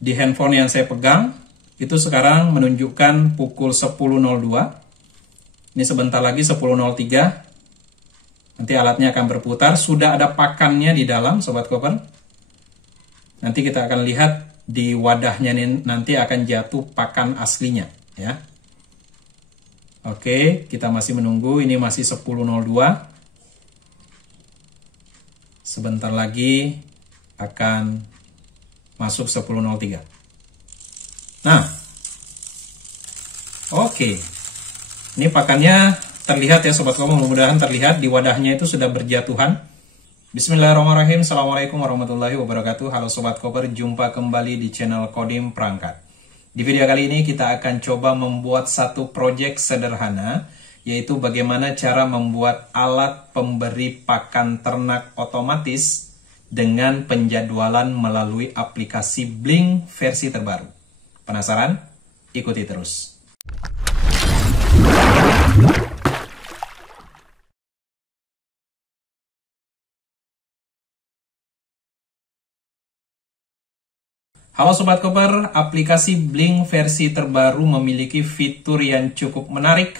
di handphone yang saya pegang itu sekarang menunjukkan pukul 10.02. Ini sebentar lagi 10.03. Nanti alatnya akan berputar. Sudah ada pakannya di dalam, Sobat Koper. Nanti kita akan lihat di wadahnya nanti akan jatuh pakan aslinya, ya. Oke, kita masih menunggu. Ini masih 10.02. Sebentar lagi akan masuk 10.03. Nah, oke. Ini pakannya terlihat ya Sobat Koper, mudah-mudahan terlihat di wadahnya itu sudah berjatuhan. Bismillahirrahmanirrahim. Assalamualaikum warahmatullahi wabarakatuh. Halo Sobat Koper, jumpa kembali di channel Kodim Perangkat. Di video kali ini kita akan coba membuat satu proyek sederhana, yaitu bagaimana cara membuat alat pemberi pakan ternak otomatis dengan penjadwalan melalui aplikasi Blink versi terbaru. Penasaran? Ikuti terus. Halo Sobat Koper, aplikasi Blink versi terbaru memiliki fitur yang cukup menarik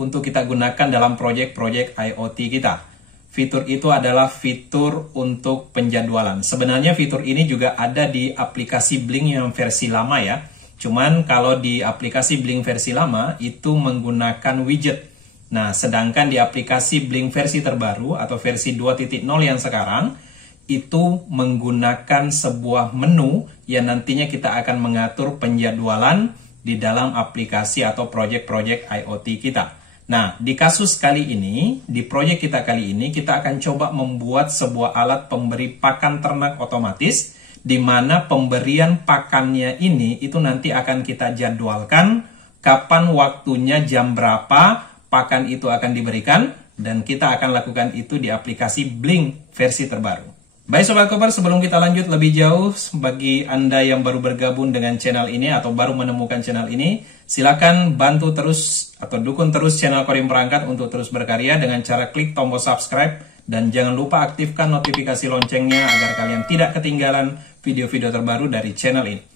untuk kita gunakan dalam proyek-proyek IoT kita. Fitur itu adalah fitur untuk penjadwalan. Sebenarnya fitur ini juga ada di aplikasi Blink yang versi lama ya. Cuman kalau di aplikasi Blink versi lama itu menggunakan widget. Nah, sedangkan di aplikasi Blink versi terbaru atau versi 2.0 yang sekarang itu menggunakan sebuah menu yang nantinya kita akan mengatur penjadwalan di dalam aplikasi atau proyek-proyek IoT kita. Nah, di kasus kali ini, di proyek kita kali ini, kita akan coba membuat sebuah alat pemberi pakan ternak otomatis, di mana pemberian pakannya ini itu nanti akan kita jadwalkan kapan waktunya, jam berapa pakan itu akan diberikan, dan kita akan lakukan itu di aplikasi Blink versi terbaru. Baik Sobat Koper, sebelum kita lanjut lebih jauh, bagi Anda yang baru bergabung dengan channel ini atau baru menemukan channel ini, silakan bantu terus atau dukung terus channel Kodim Perangkat untuk terus berkarya dengan cara klik tombol subscribe dan jangan lupa aktifkan notifikasi loncengnya agar kalian tidak ketinggalan video-video terbaru dari channel ini.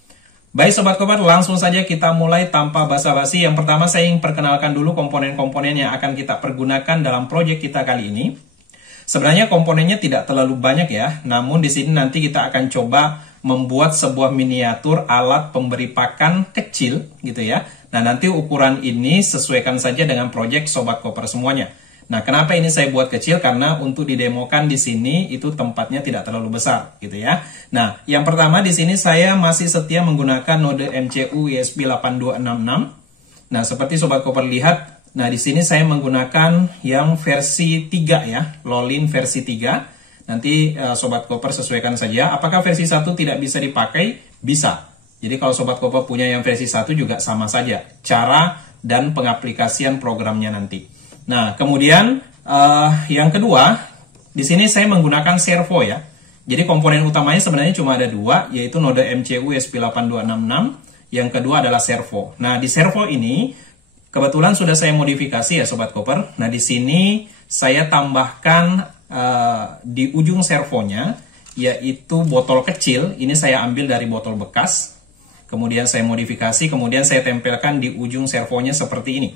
Baik Sobat Koper, langsung saja kita mulai tanpa basa-basi. Yang pertama saya ingin perkenalkan dulu komponen-komponen yang akan kita pergunakan dalam proyek kita kali ini. Sebenarnya komponennya tidak terlalu banyak ya, namun di sini nanti kita akan coba membuat sebuah miniatur alat pemberi pakan kecil gitu ya. Nah, nanti ukuran ini sesuaikan saja dengan proyek Sobat Koper semuanya. Nah, kenapa ini saya buat kecil? Karena untuk didemokan di sini itu tempatnya tidak terlalu besar gitu ya. Nah, yang pertama di sini saya masih setia menggunakan node MCU ESP8266. Nah, seperti Sobat Koper lihat, nah, di sini saya menggunakan yang versi 3 ya, Lolin versi 3. Nanti Sobat Koper sesuaikan saja. Apakah versi 1 tidak bisa dipakai? Bisa. Jadi kalau Sobat Koper punya yang versi 1 juga sama saja. Cara dan pengaplikasian programnya nanti. Nah, kemudian yang kedua, di sini saya menggunakan servo ya. Jadi komponen utamanya sebenarnya cuma ada dua, yaitu node MCU ESP8266. Yang kedua adalah servo. Nah, di servo ini kebetulan sudah saya modifikasi ya Sobat Koper. Nah, di sini saya tambahkan di ujung servonya, yaitu botol kecil. Ini saya ambil dari botol bekas. Kemudian saya modifikasi, kemudian saya tempelkan di ujung servonya seperti ini.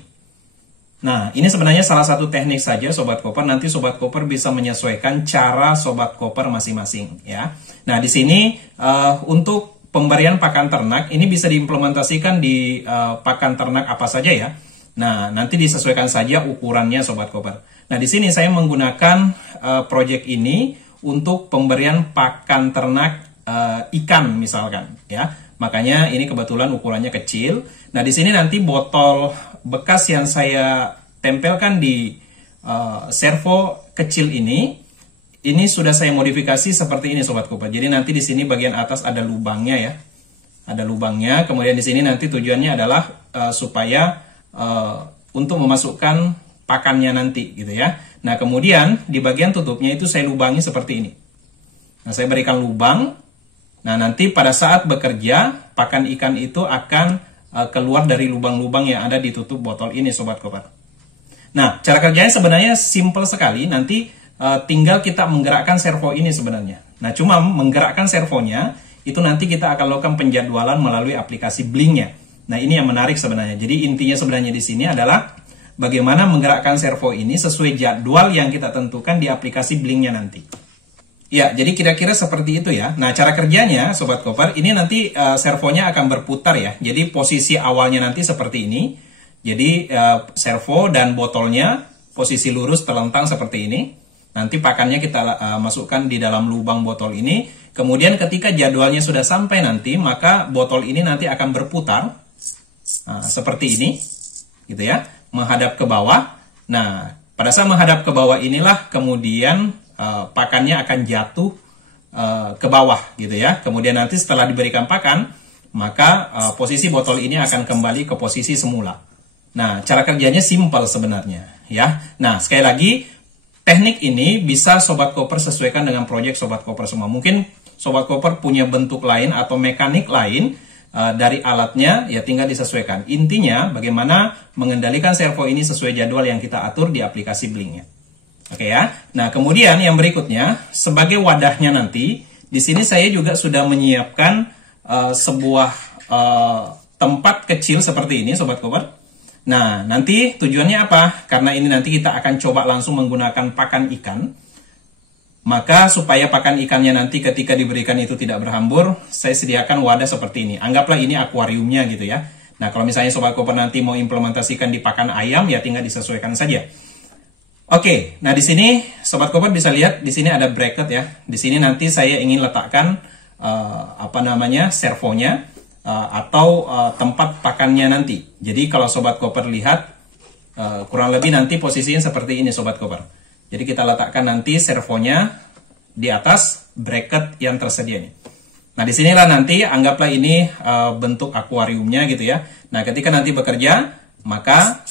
Nah, ini sebenarnya salah satu teknik saja Sobat Koper. Nanti Sobat Koper bisa menyesuaikan cara Sobat Koper masing-masing ya. Nah, di sini untuk pemberian pakan ternak, ini bisa diimplementasikan di pakan ternak apa saja ya. Nah, nanti disesuaikan saja ukurannya Sobat Koper. Nah, di sini saya menggunakan proyek ini untuk pemberian pakan ternak ikan misalkan ya. Makanya ini kebetulan ukurannya kecil. Nah, di sini nanti botol bekas yang saya tempelkan di servo kecil ini sudah saya modifikasi seperti ini Sobat Koper. Jadi nanti di sini bagian atas ada lubangnya ya. Ada lubangnya. Kemudian di sini nanti tujuannya adalah supaya untuk memasukkan pakannya nanti gitu ya. Nah, kemudian di bagian tutupnya itu saya lubangi seperti ini. Nah, saya berikan lubang. Nah, nanti pada saat bekerja, pakan ikan itu akan keluar dari lubang-lubang yang ada di tutup botol ini Sobat Koper. Nah, cara kerjanya sebenarnya simple sekali. Nanti tinggal kita menggerakkan servo ini sebenarnya. Nah, cuma menggerakkan servonya itu nanti kita akan lakukan penjadwalan melalui aplikasi Blink-nya. Nah, ini yang menarik sebenarnya. Jadi intinya sebenarnya di sini adalah bagaimana menggerakkan servo ini sesuai jadwal yang kita tentukan di aplikasi Blink-nya nanti. Ya, jadi kira-kira seperti itu ya. Nah, cara kerjanya, Sobat Koper, ini nanti servonya akan berputar ya. Jadi posisi awalnya nanti seperti ini. Jadi servo dan botolnya posisi lurus terlentang seperti ini. Nanti pakannya kita masukkan di dalam lubang botol ini. Kemudian ketika jadwalnya sudah sampai nanti, maka botol ini nanti akan berputar seperti ini, gitu ya, menghadap ke bawah. Nah, pada saat menghadap ke bawah inilah kemudian pakannya akan jatuh ke bawah, gitu ya. Kemudian nanti setelah diberikan pakan, maka posisi botol ini akan kembali ke posisi semula. Nah, cara kerjanya simpel sebenarnya, ya. Nah, sekali lagi, teknik ini bisa Sobat Koper sesuaikan dengan proyek Sobat Koper semua. Mungkin Sobat Koper punya bentuk lain atau mekanik lain dari alatnya, ya tinggal disesuaikan. Intinya, bagaimana mengendalikan servo ini sesuai jadwal yang kita atur di aplikasi Blink-nya. Oke ya. Nah, kemudian yang berikutnya, sebagai wadahnya nanti, di sini saya juga sudah menyiapkan sebuah tempat kecil seperti ini, Sobat Koper. Nah, nanti tujuannya apa? Karena ini nanti kita akan coba langsung menggunakan pakan ikan. Maka supaya pakan ikannya nanti ketika diberikan itu tidak berhambur, saya sediakan wadah seperti ini. Anggaplah ini akuariumnya gitu ya. Nah, kalau misalnya Sobat Koper nanti mau implementasikan di pakan ayam, ya tinggal disesuaikan saja. Oke, nah di sini Sobat Koper bisa lihat, di sini ada bracket ya. Di sini nanti saya ingin letakkan servonya. Atau tempat pakannya nanti. Jadi kalau Sobat Koper lihat, kurang lebih nanti posisinya seperti ini Sobat Koper. Jadi kita letakkan nanti servonya di atas bracket yang tersedia ini. Nah, disinilah nanti anggaplah ini bentuk akuariumnya gitu ya. Nah, ketika nanti bekerja, maka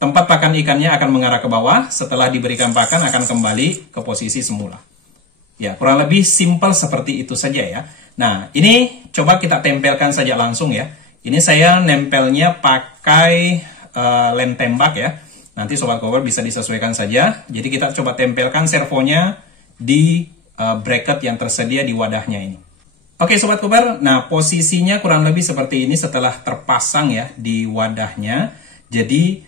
tempat pakan ikannya akan mengarah ke bawah. Setelah diberikan pakan akan kembali ke posisi semula. Ya, kurang lebih simpel seperti itu saja ya. Nah, ini coba kita tempelkan saja langsung ya. Ini saya nempelnya pakai lem tembak ya. Nanti Sobat Koper bisa disesuaikan saja. Jadi kita coba tempelkan servonya di bracket yang tersedia di wadahnya ini. Oke Sobat Koper, nah posisinya kurang lebih seperti ini setelah terpasang ya di wadahnya. Jadi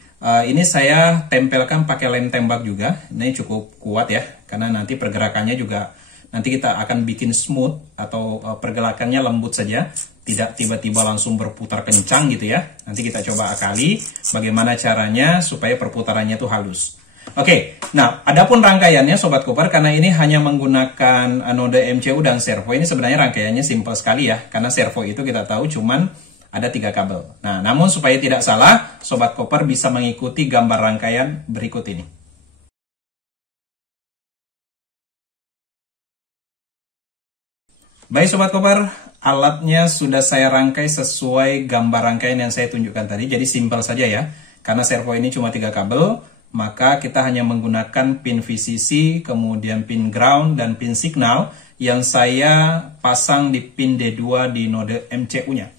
ini saya tempelkan pakai lem tembak juga. Ini cukup kuat ya, karena nanti pergerakannya juga nanti kita akan bikin smooth atau pergerakannya lembut saja, tidak tiba-tiba langsung berputar kencang gitu ya. Nanti kita coba akali bagaimana caranya supaya perputarannya itu halus. Oke, nah adapun rangkaiannya Sobat Koper, karena ini hanya menggunakan node MCU dan servo, ini sebenarnya rangkaiannya simpel sekali ya, karena servo itu kita tahu cuman ada 3 kabel. Nah, namun supaya tidak salah, Sobat Koper bisa mengikuti gambar rangkaian berikut ini. Baik Sobat Koper, alatnya sudah saya rangkai sesuai gambar rangkaian yang saya tunjukkan tadi. Jadi simpel saja ya, karena servo ini cuma 3 kabel, maka kita hanya menggunakan pin VCC, kemudian pin ground, dan pin signal yang saya pasang di pin D2 di node MCU-nya.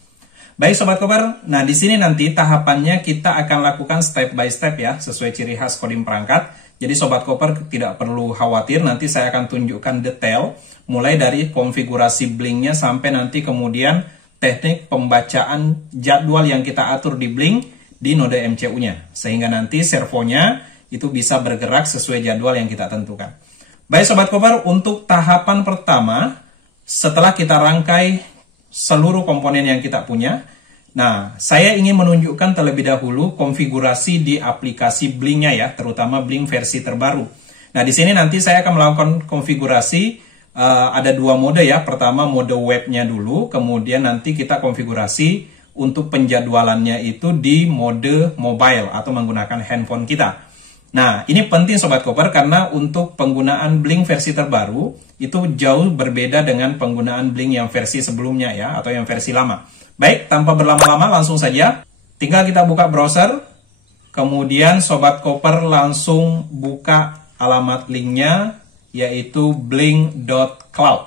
Baik Sobat Koper, nah di sini nanti tahapannya kita akan lakukan step by step ya, sesuai ciri khas kodim perangkat. Jadi Sobat Koper tidak perlu khawatir, nanti saya akan tunjukkan detail, mulai dari konfigurasi Blink-nya sampai nanti kemudian teknik pembacaan jadwal yang kita atur di Blink di node MCU-nya. Sehingga nanti servonya itu bisa bergerak sesuai jadwal yang kita tentukan. Baik Sobat Koper, untuk tahapan pertama, setelah kita rangkai seluruh komponen yang kita punya, nah saya ingin menunjukkan terlebih dahulu konfigurasi di aplikasi Blink-nya ya, terutama Blink versi terbaru. Nah di sini nanti saya akan melakukan konfigurasi, ada 2 mode ya. Pertama mode webnya dulu, kemudian nanti kita konfigurasi untuk penjadwalannya itu di mode mobile atau menggunakan handphone kita. Nah, ini penting Sobat Koper karena untuk penggunaan Blink versi terbaru itu jauh berbeda dengan penggunaan Blink yang versi sebelumnya ya, atau yang versi lama. Baik, tanpa berlama-lama langsung saja. Tinggal kita buka browser, kemudian Sobat Koper langsung buka alamat linknya, yaitu blink.cloud.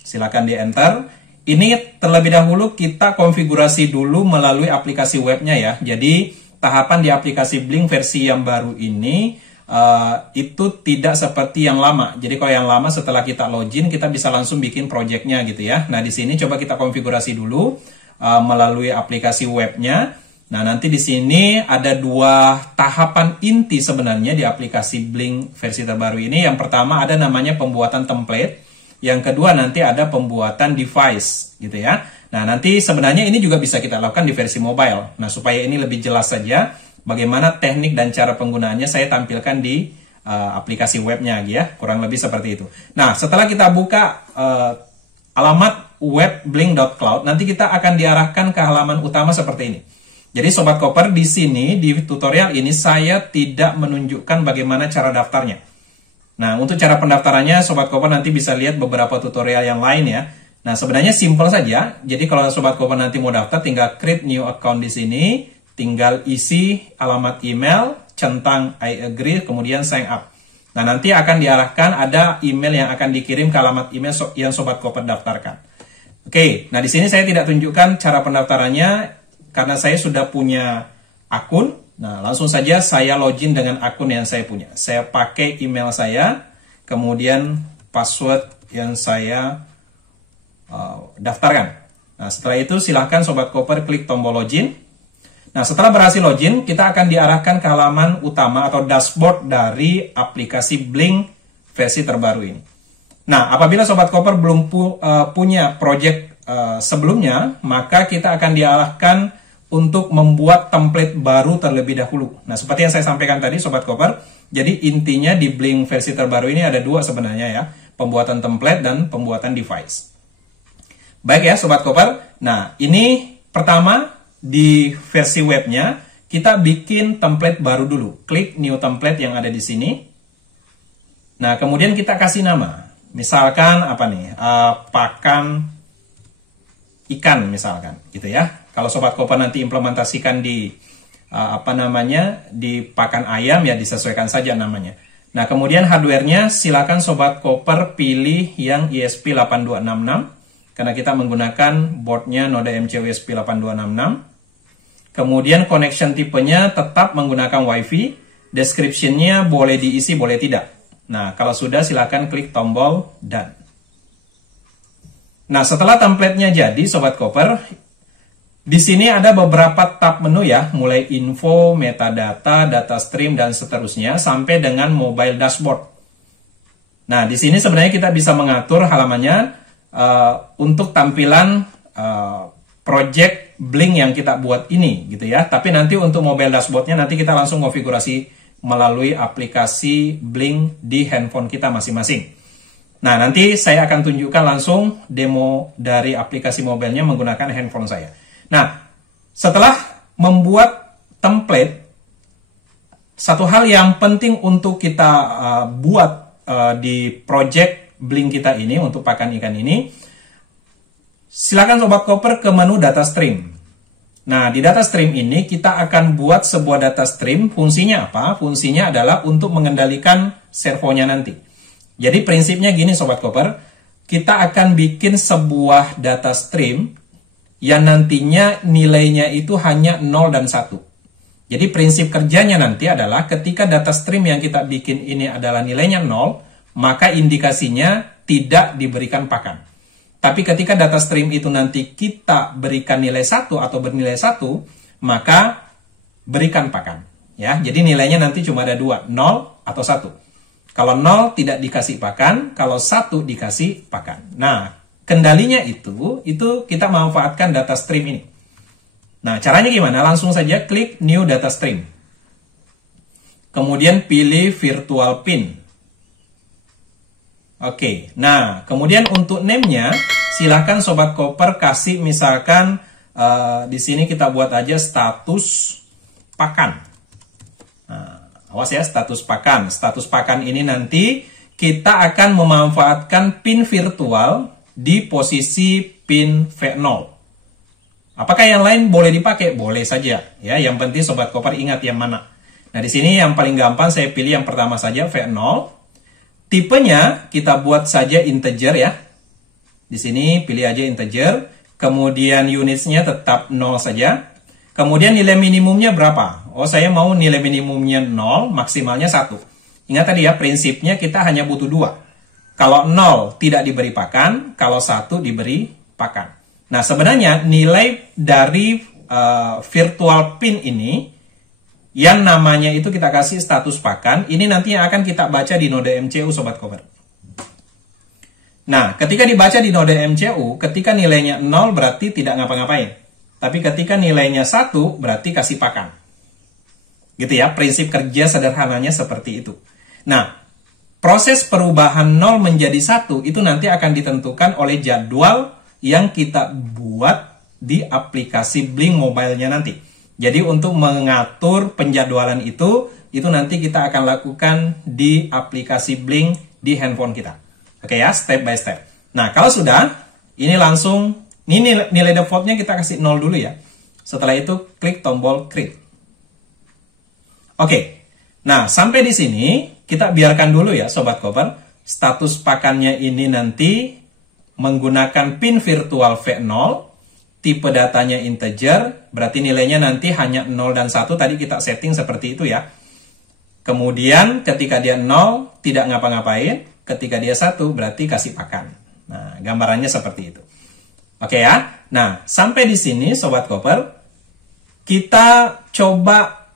Silakan di enter. Ini terlebih dahulu kita konfigurasi dulu melalui aplikasi webnya ya. Jadi tahapan di aplikasi Blink versi yang baru ini itu tidak seperti yang lama. Jadi kalau yang lama setelah kita login kita bisa langsung bikin projectnya gitu ya. Nah di sini coba kita konfigurasi dulu melalui aplikasi webnya. Nah nanti di sini ada dua tahapan inti sebenarnya di aplikasi Blink versi terbaru ini. Yang pertama ada namanya pembuatan template. Yang kedua nanti ada pembuatan device gitu ya. Nah nanti sebenarnya ini juga bisa kita lakukan di versi mobile. Nah supaya ini lebih jelas saja bagaimana teknik dan cara penggunaannya saya tampilkan di aplikasi webnya ya. Kurang lebih seperti itu. Nah setelah kita buka alamat web blink.cloud, nanti kita akan diarahkan ke halaman utama seperti ini. Jadi Sobat Koper di sini di tutorial ini saya tidak menunjukkan bagaimana cara daftarnya. Nah, untuk cara pendaftarannya, Sobat Koper nanti bisa lihat beberapa tutorial yang lain ya. Nah, sebenarnya simple saja. Jadi, kalau Sobat Koper nanti mau daftar, tinggal create new account di sini. Tinggal isi alamat email, centang I agree, kemudian sign up. Nah, nanti akan diarahkan ada email yang akan dikirim ke alamat email yang Sobat Koper daftarkan. Oke, nah di sini saya tidak tunjukkan cara pendaftarannya karena saya sudah punya akun. Nah, langsung saja saya login dengan akun yang saya punya. Saya pakai email saya, kemudian password yang saya daftarkan. Nah, setelah itu silahkan Sobat Koper klik tombol login. Nah, setelah berhasil login, kita akan diarahkan ke halaman utama atau dashboard dari aplikasi Blink versi terbaru ini. Nah, apabila Sobat Koper belum punya project sebelumnya, maka kita akan diarahkan untuk membuat template baru terlebih dahulu. Nah, seperti yang saya sampaikan tadi, Sobat Koper, jadi intinya di Blink versi terbaru ini ada dua sebenarnya ya, pembuatan template dan pembuatan device. Baik ya, Sobat Koper. Nah, ini pertama di versi webnya, kita bikin template baru dulu. Klik new template yang ada di sini. Nah, kemudian kita kasih nama. Misalkan apa nih, pakan ikan misalkan, gitu ya. Kalau Sobat Koper nanti implementasikan di di pakan ayam ya disesuaikan saja namanya. Nah, kemudian hardware-nya silakan Sobat Koper pilih yang ESP8266 karena kita menggunakan boardnya Node MC ESP8266. Kemudian connection tipenya tetap menggunakan WiFi. Description-nya boleh diisi, boleh tidak. Nah, kalau sudah silakan klik tombol done. Nah, setelah template-nya jadi Sobat Koper, di sini ada beberapa tab menu ya, mulai info, metadata, data stream, dan seterusnya, sampai dengan mobile dashboard. Nah, di sini sebenarnya kita bisa mengatur halamannya untuk tampilan project Blink yang kita buat ini, gitu ya. Tapi nanti untuk mobile dashboardnya nanti kita langsung konfigurasi melalui aplikasi Blink di handphone kita masing-masing. Nah, nanti saya akan tunjukkan langsung demo dari aplikasi mobilenya menggunakan handphone saya. Nah, setelah membuat template, satu hal yang penting untuk kita buat di project Blink kita ini, untuk pakan ikan ini, silakan Sobat Koper ke menu data stream. Nah, di data stream ini kita akan buat sebuah data stream. Fungsinya apa? Fungsinya adalah untuk mengendalikan servonya nanti. Jadi prinsipnya gini Sobat Koper, kita akan bikin sebuah data stream yang nantinya nilainya itu hanya 0 dan 1. Jadi prinsip kerjanya nanti adalah ketika data stream yang kita bikin ini adalah nilainya 0, maka indikasinya tidak diberikan pakan. Tapi ketika data stream itu nanti kita berikan nilai 1 atau bernilai 1, maka berikan pakan. Ya, jadi nilainya nanti cuma ada 2, 0 atau 1. Kalau 0 tidak dikasih pakan, kalau 1 dikasih pakan. Nah, kendalinya itu kita manfaatkan data stream ini. Nah, caranya gimana? Langsung saja klik New Data Stream. Kemudian pilih Virtual Pin. Oke, nah kemudian untuk name-nya, silahkan Sobat Koper kasih misalkan di sini kita buat aja status pakan. Nah, awas ya, status pakan. Status pakan ini nanti kita akan memanfaatkan pin virtual di posisi pin V0. Apakah yang lain boleh dipakai? Boleh saja. Ya, yang penting Sobat Koper ingat yang mana. Nah, di sini yang paling gampang saya pilih yang pertama saja V0. Tipenya kita buat saja integer ya. Di sini pilih aja integer. Kemudian unitsnya tetap 0 saja. Kemudian nilai minimumnya berapa? Oh, saya mau nilai minimumnya 0, maksimalnya 1. Ingat tadi ya, prinsipnya kita hanya butuh 2. Kalau 0 tidak diberi pakan, kalau 1 diberi pakan. Nah, sebenarnya nilai dari virtual pin ini, yang namanya itu kita kasih status pakan, ini nantinya akan kita baca di node MCU Sobat Koper. Nah, ketika dibaca di node MCU, ketika nilainya 0 berarti tidak ngapa-ngapain. Tapi ketika nilainya 1 berarti kasih pakan. Gitu ya, prinsip kerja sederhananya seperti itu. Nah, proses perubahan 0 menjadi 1 itu nanti akan ditentukan oleh jadwal yang kita buat di aplikasi Blink Mobile-nya nanti. Jadi untuk mengatur penjadwalan itu nanti kita akan lakukan di aplikasi Blink di handphone kita. Oke ya, step by step. Nah, kalau sudah, ini langsung, ini nilai defaultnya kita kasih 0 dulu ya. Setelah itu, klik tombol create. Oke, nah sampai di sini, kita biarkan dulu ya Sobat Koper. Status pakannya ini nanti menggunakan pin virtual V0, tipe datanya integer, berarti nilainya nanti hanya 0 dan 1, tadi kita setting seperti itu ya. Kemudian ketika dia 0, tidak ngapa-ngapain. Ketika dia 1 berarti kasih pakan. Nah, gambarannya seperti itu. Oke ya. Nah, sampai di sini Sobat Koper, kita coba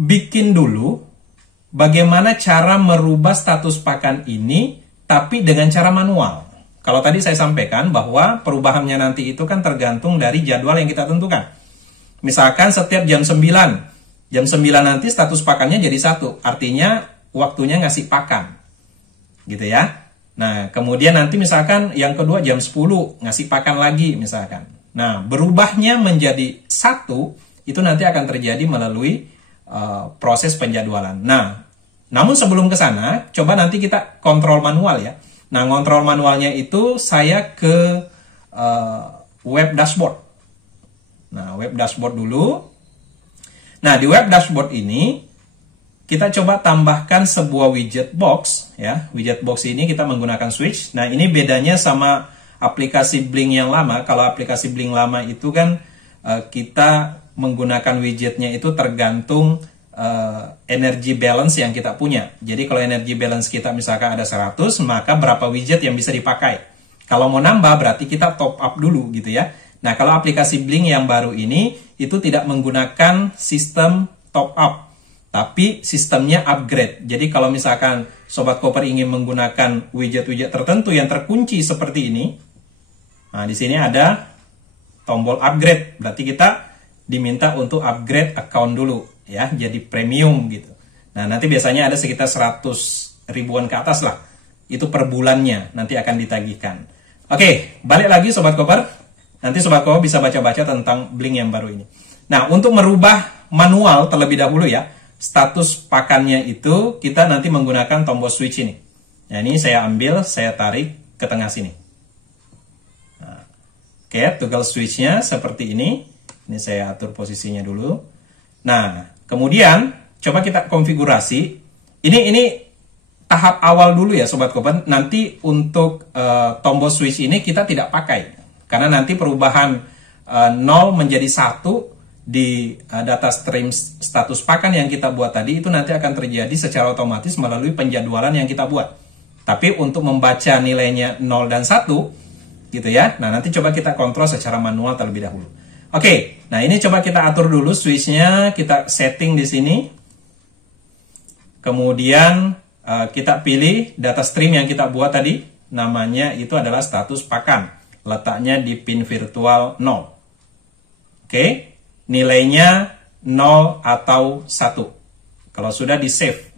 bikin dulu bagaimana cara merubah status pakan ini tapi dengan cara manual. Kalau tadi saya sampaikan bahwa perubahannya nanti itu kan tergantung dari jadwal yang kita tentukan. Misalkan setiap jam 9. Jam 9 nanti status pakannya jadi 1. Artinya waktunya ngasih pakan. Gitu ya. Nah, kemudian nanti misalkan yang kedua jam 10 ngasih pakan lagi misalkan. Nah, berubahnya menjadi 1 itu nanti akan terjadi melalui proses penjadwalan. Nah, namun sebelum ke sana, coba nanti kita kontrol manual ya. Nah, kontrol manualnya itu saya ke web dashboard. Nah, web dashboard dulu. Nah, di web dashboard ini kita coba tambahkan sebuah widget box ya. Widget box ini kita menggunakan switch. Nah, ini bedanya sama aplikasi Blink yang lama. Kalau aplikasi Blink lama itu kan kita menggunakan widgetnya itu tergantung energy balance yang kita punya. Jadi kalau energy balance kita misalkan ada 100, maka berapa widget yang bisa dipakai. Kalau mau nambah berarti kita top up dulu gitu ya. Nah, kalau aplikasi Blink yang baru ini itu tidak menggunakan sistem top up, tapi sistemnya upgrade. Jadi kalau misalkan Sobat Koper ingin menggunakan widget-widget tertentu yang terkunci seperti ini, nah di sini ada tombol upgrade. Berarti kita diminta untuk upgrade account dulu ya, jadi premium gitu. Nah, nanti biasanya ada sekitar 100 ribuan ke atas lah. Itu per bulannya nanti akan ditagihkan. Oke, balik lagi Sobat Koper. Nanti Sobat Koper bisa baca-baca tentang Blink yang baru ini. Nah, untuk merubah manual terlebih dahulu ya, status pakannya itu kita nanti menggunakan tombol switch ini. Nah, ini saya ambil, saya tarik ke tengah sini. Nah, oke, toggle switch-nya seperti ini. Ini saya atur posisinya dulu. Nah, kemudian coba kita konfigurasi. Ini tahap awal dulu ya Sobat Koper. Nanti untuk tombol switch ini kita tidak pakai. Karena nanti perubahan 0 menjadi 1 di data stream status pakan yang kita buat tadi itu nanti akan terjadi secara otomatis melalui penjadwalan yang kita buat. Tapi untuk membaca nilainya 0 dan 1 gitu ya. Nah, nanti coba kita kontrol secara manual terlebih dahulu. Oke, nah ini coba kita atur dulu switch-nya, kita setting di sini. Kemudian kita pilih data stream yang kita buat tadi, namanya itu adalah status pakan. Letaknya di pin virtual 0. Oke. Nilainya 0 atau 1. Kalau sudah di save.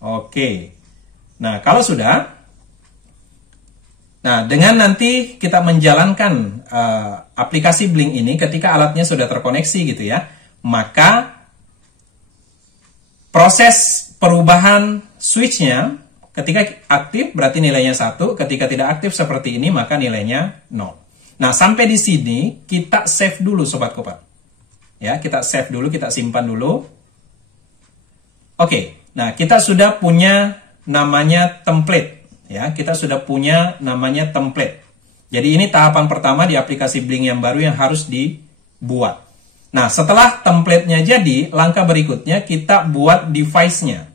Oke. Nah, kalau sudah, nah dengan nanti kita menjalankan aplikasi Blink ini ketika alatnya sudah terkoneksi gitu ya, maka proses perubahan switch-nya ketika aktif berarti nilainya 1, ketika tidak aktif seperti ini maka nilainya 0. Nah, sampai di sini kita save dulu Sobat Koper. Ya, kita save dulu, kita simpan dulu. Oke, nah kita sudah punya namanya template. Ya, kita sudah punya namanya template. Jadi ini tahapan pertama di aplikasi Blink yang baru yang harus dibuat. Nah, setelah template-nya jadi, langkah berikutnya kita buat device-nya.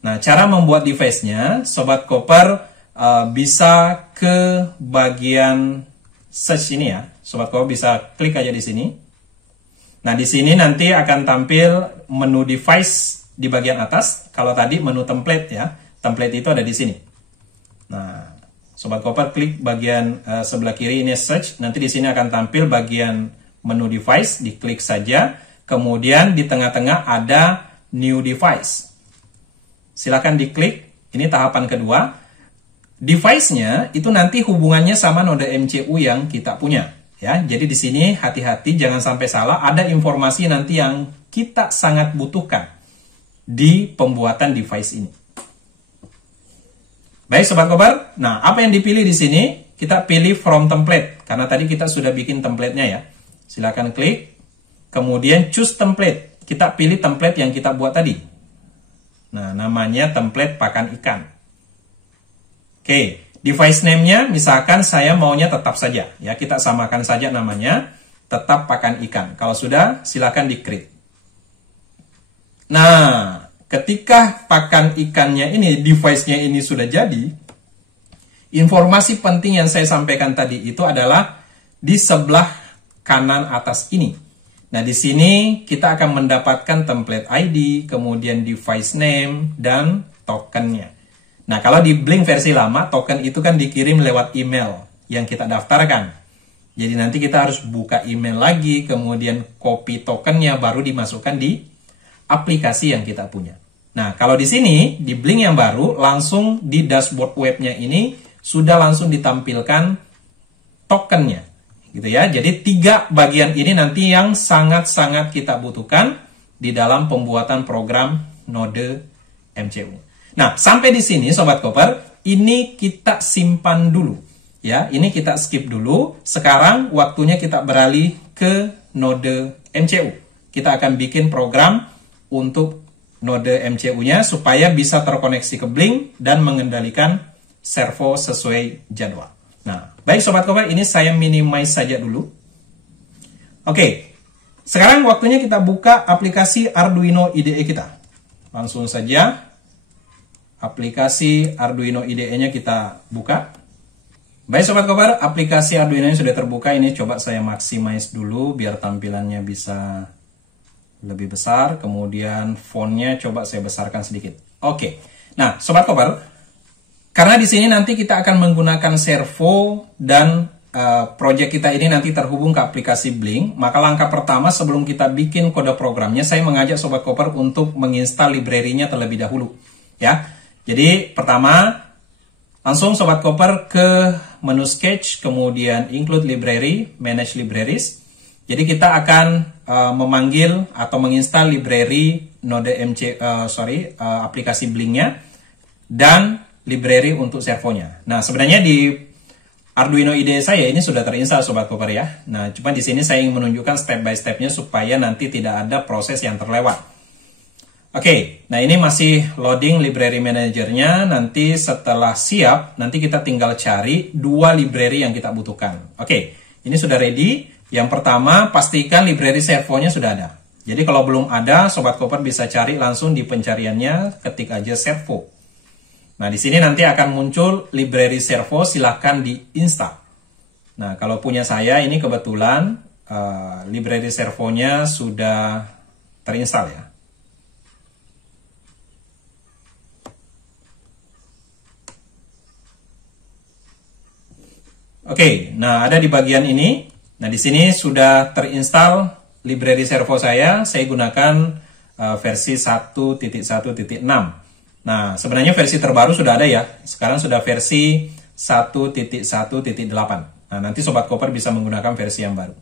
Nah, cara membuat device-nya, Sobat Koper bisa ke bagian search ini ya. Sobat Koper bisa klik aja di sini. Nah, di sini nanti akan tampil menu device di bagian atas. Kalau tadi menu template ya, template itu ada di sini. Nah, Sobat Koper klik bagian sebelah kiri ini search. Nanti di sini akan tampil bagian menu device, diklik saja. Kemudian di tengah-tengah ada new device. Silakan diklik. Ini tahapan kedua. Device-nya itu nanti hubungannya sama node MCU yang kita punya. Ya, jadi di sini hati-hati jangan sampai salah. Ada informasi nanti yang kita sangat butuhkan di pembuatan device ini. Baik Sobat Koper. Nah, apa yang dipilih di sini? Kita pilih from template karena tadi kita sudah bikin template-nya ya. Silakan klik, kemudian choose template. Kita pilih template yang kita buat tadi. Nah, namanya template pakan ikan. Oke, device name-nya misalkan saya maunya tetap saja. Ya, kita samakan saja namanya, tetap pakan ikan. Kalau sudah, silakan di-create. Nah, ketika pakan ikannya ini, device-nya ini sudah jadi, informasi penting yang saya sampaikan tadi itu adalah di sebelah kanan atas ini. Nah, di sini kita akan mendapatkan template ID, kemudian device name, dan tokennya. Nah, kalau di Blink versi lama, token itu kan dikirim lewat email yang kita daftarkan. Jadi nanti kita harus buka email lagi, kemudian copy tokennya, baru dimasukkan di aplikasi yang kita punya. Nah, kalau di sini, di Blink yang baru, langsung di dashboard webnya ini, sudah langsung ditampilkan tokennya. Gitu ya. Jadi 3 bagian ini nanti yang sangat-sangat kita butuhkan di dalam pembuatan program node MCU. Nah, sampai di sini Sobat Koper, ini kita simpan dulu. Ya, ini kita skip dulu. Sekarang waktunya kita beralih ke node MCU. Kita akan bikin program untuk node MCU-nya supaya bisa terkoneksi ke Blink dan mengendalikan servo sesuai jadwal. Nah, baik Sobat Koper, ini saya minimize saja dulu. Oke, sekarang waktunya kita buka aplikasi Arduino IDE kita. Langsung saja, aplikasi Arduino IDE-nya kita buka. Baik Sobat Koper, aplikasi Arduino ini sudah terbuka. Ini coba saya maximize dulu, biar tampilannya bisa lebih besar. Kemudian fontnya coba saya besarkan sedikit. Oke, nah Sobat Koper, karena di sini nanti kita akan menggunakan servo dan project kita ini nanti terhubung ke aplikasi Blink, maka langkah pertama sebelum kita bikin kode programnya, saya mengajak Sobat Koper untuk menginstal library-nya terlebih dahulu. Ya, jadi pertama langsung Sobat Koper ke menu Sketch, kemudian Include Library, Manage Libraries. Jadi kita akan memanggil atau menginstal library node aplikasi Blink-nya dan library untuk servonya. Nah, sebenarnya di Arduino IDE saya ini sudah terinstall Sobat Koper ya. Nah, cuma di sini saya ingin menunjukkan step by step-nya supaya nanti tidak ada proses yang terlewat. Oke, nah ini masih loading library manager-nya. Nanti setelah siap, nanti kita tinggal cari 2 library yang kita butuhkan. Oke, ini sudah ready. Yang pertama, pastikan library servonya sudah ada. Jadi kalau belum ada, Sobat Koper bisa cari langsung di pencariannya, ketik aja servo. Nah, di sini nanti akan muncul library servo, silahkan diinstal. Nah, kalau punya saya ini kebetulan library servonya sudah terinstall ya. Oke, nah ada di bagian ini. Nah, di sini sudah terinstall library servo saya. Saya gunakan versi 1.1.6. Nah, sebenarnya versi terbaru sudah ada ya. Sekarang sudah versi 1.1.8. Nah, nanti Sobat Koper bisa menggunakan versi yang baru.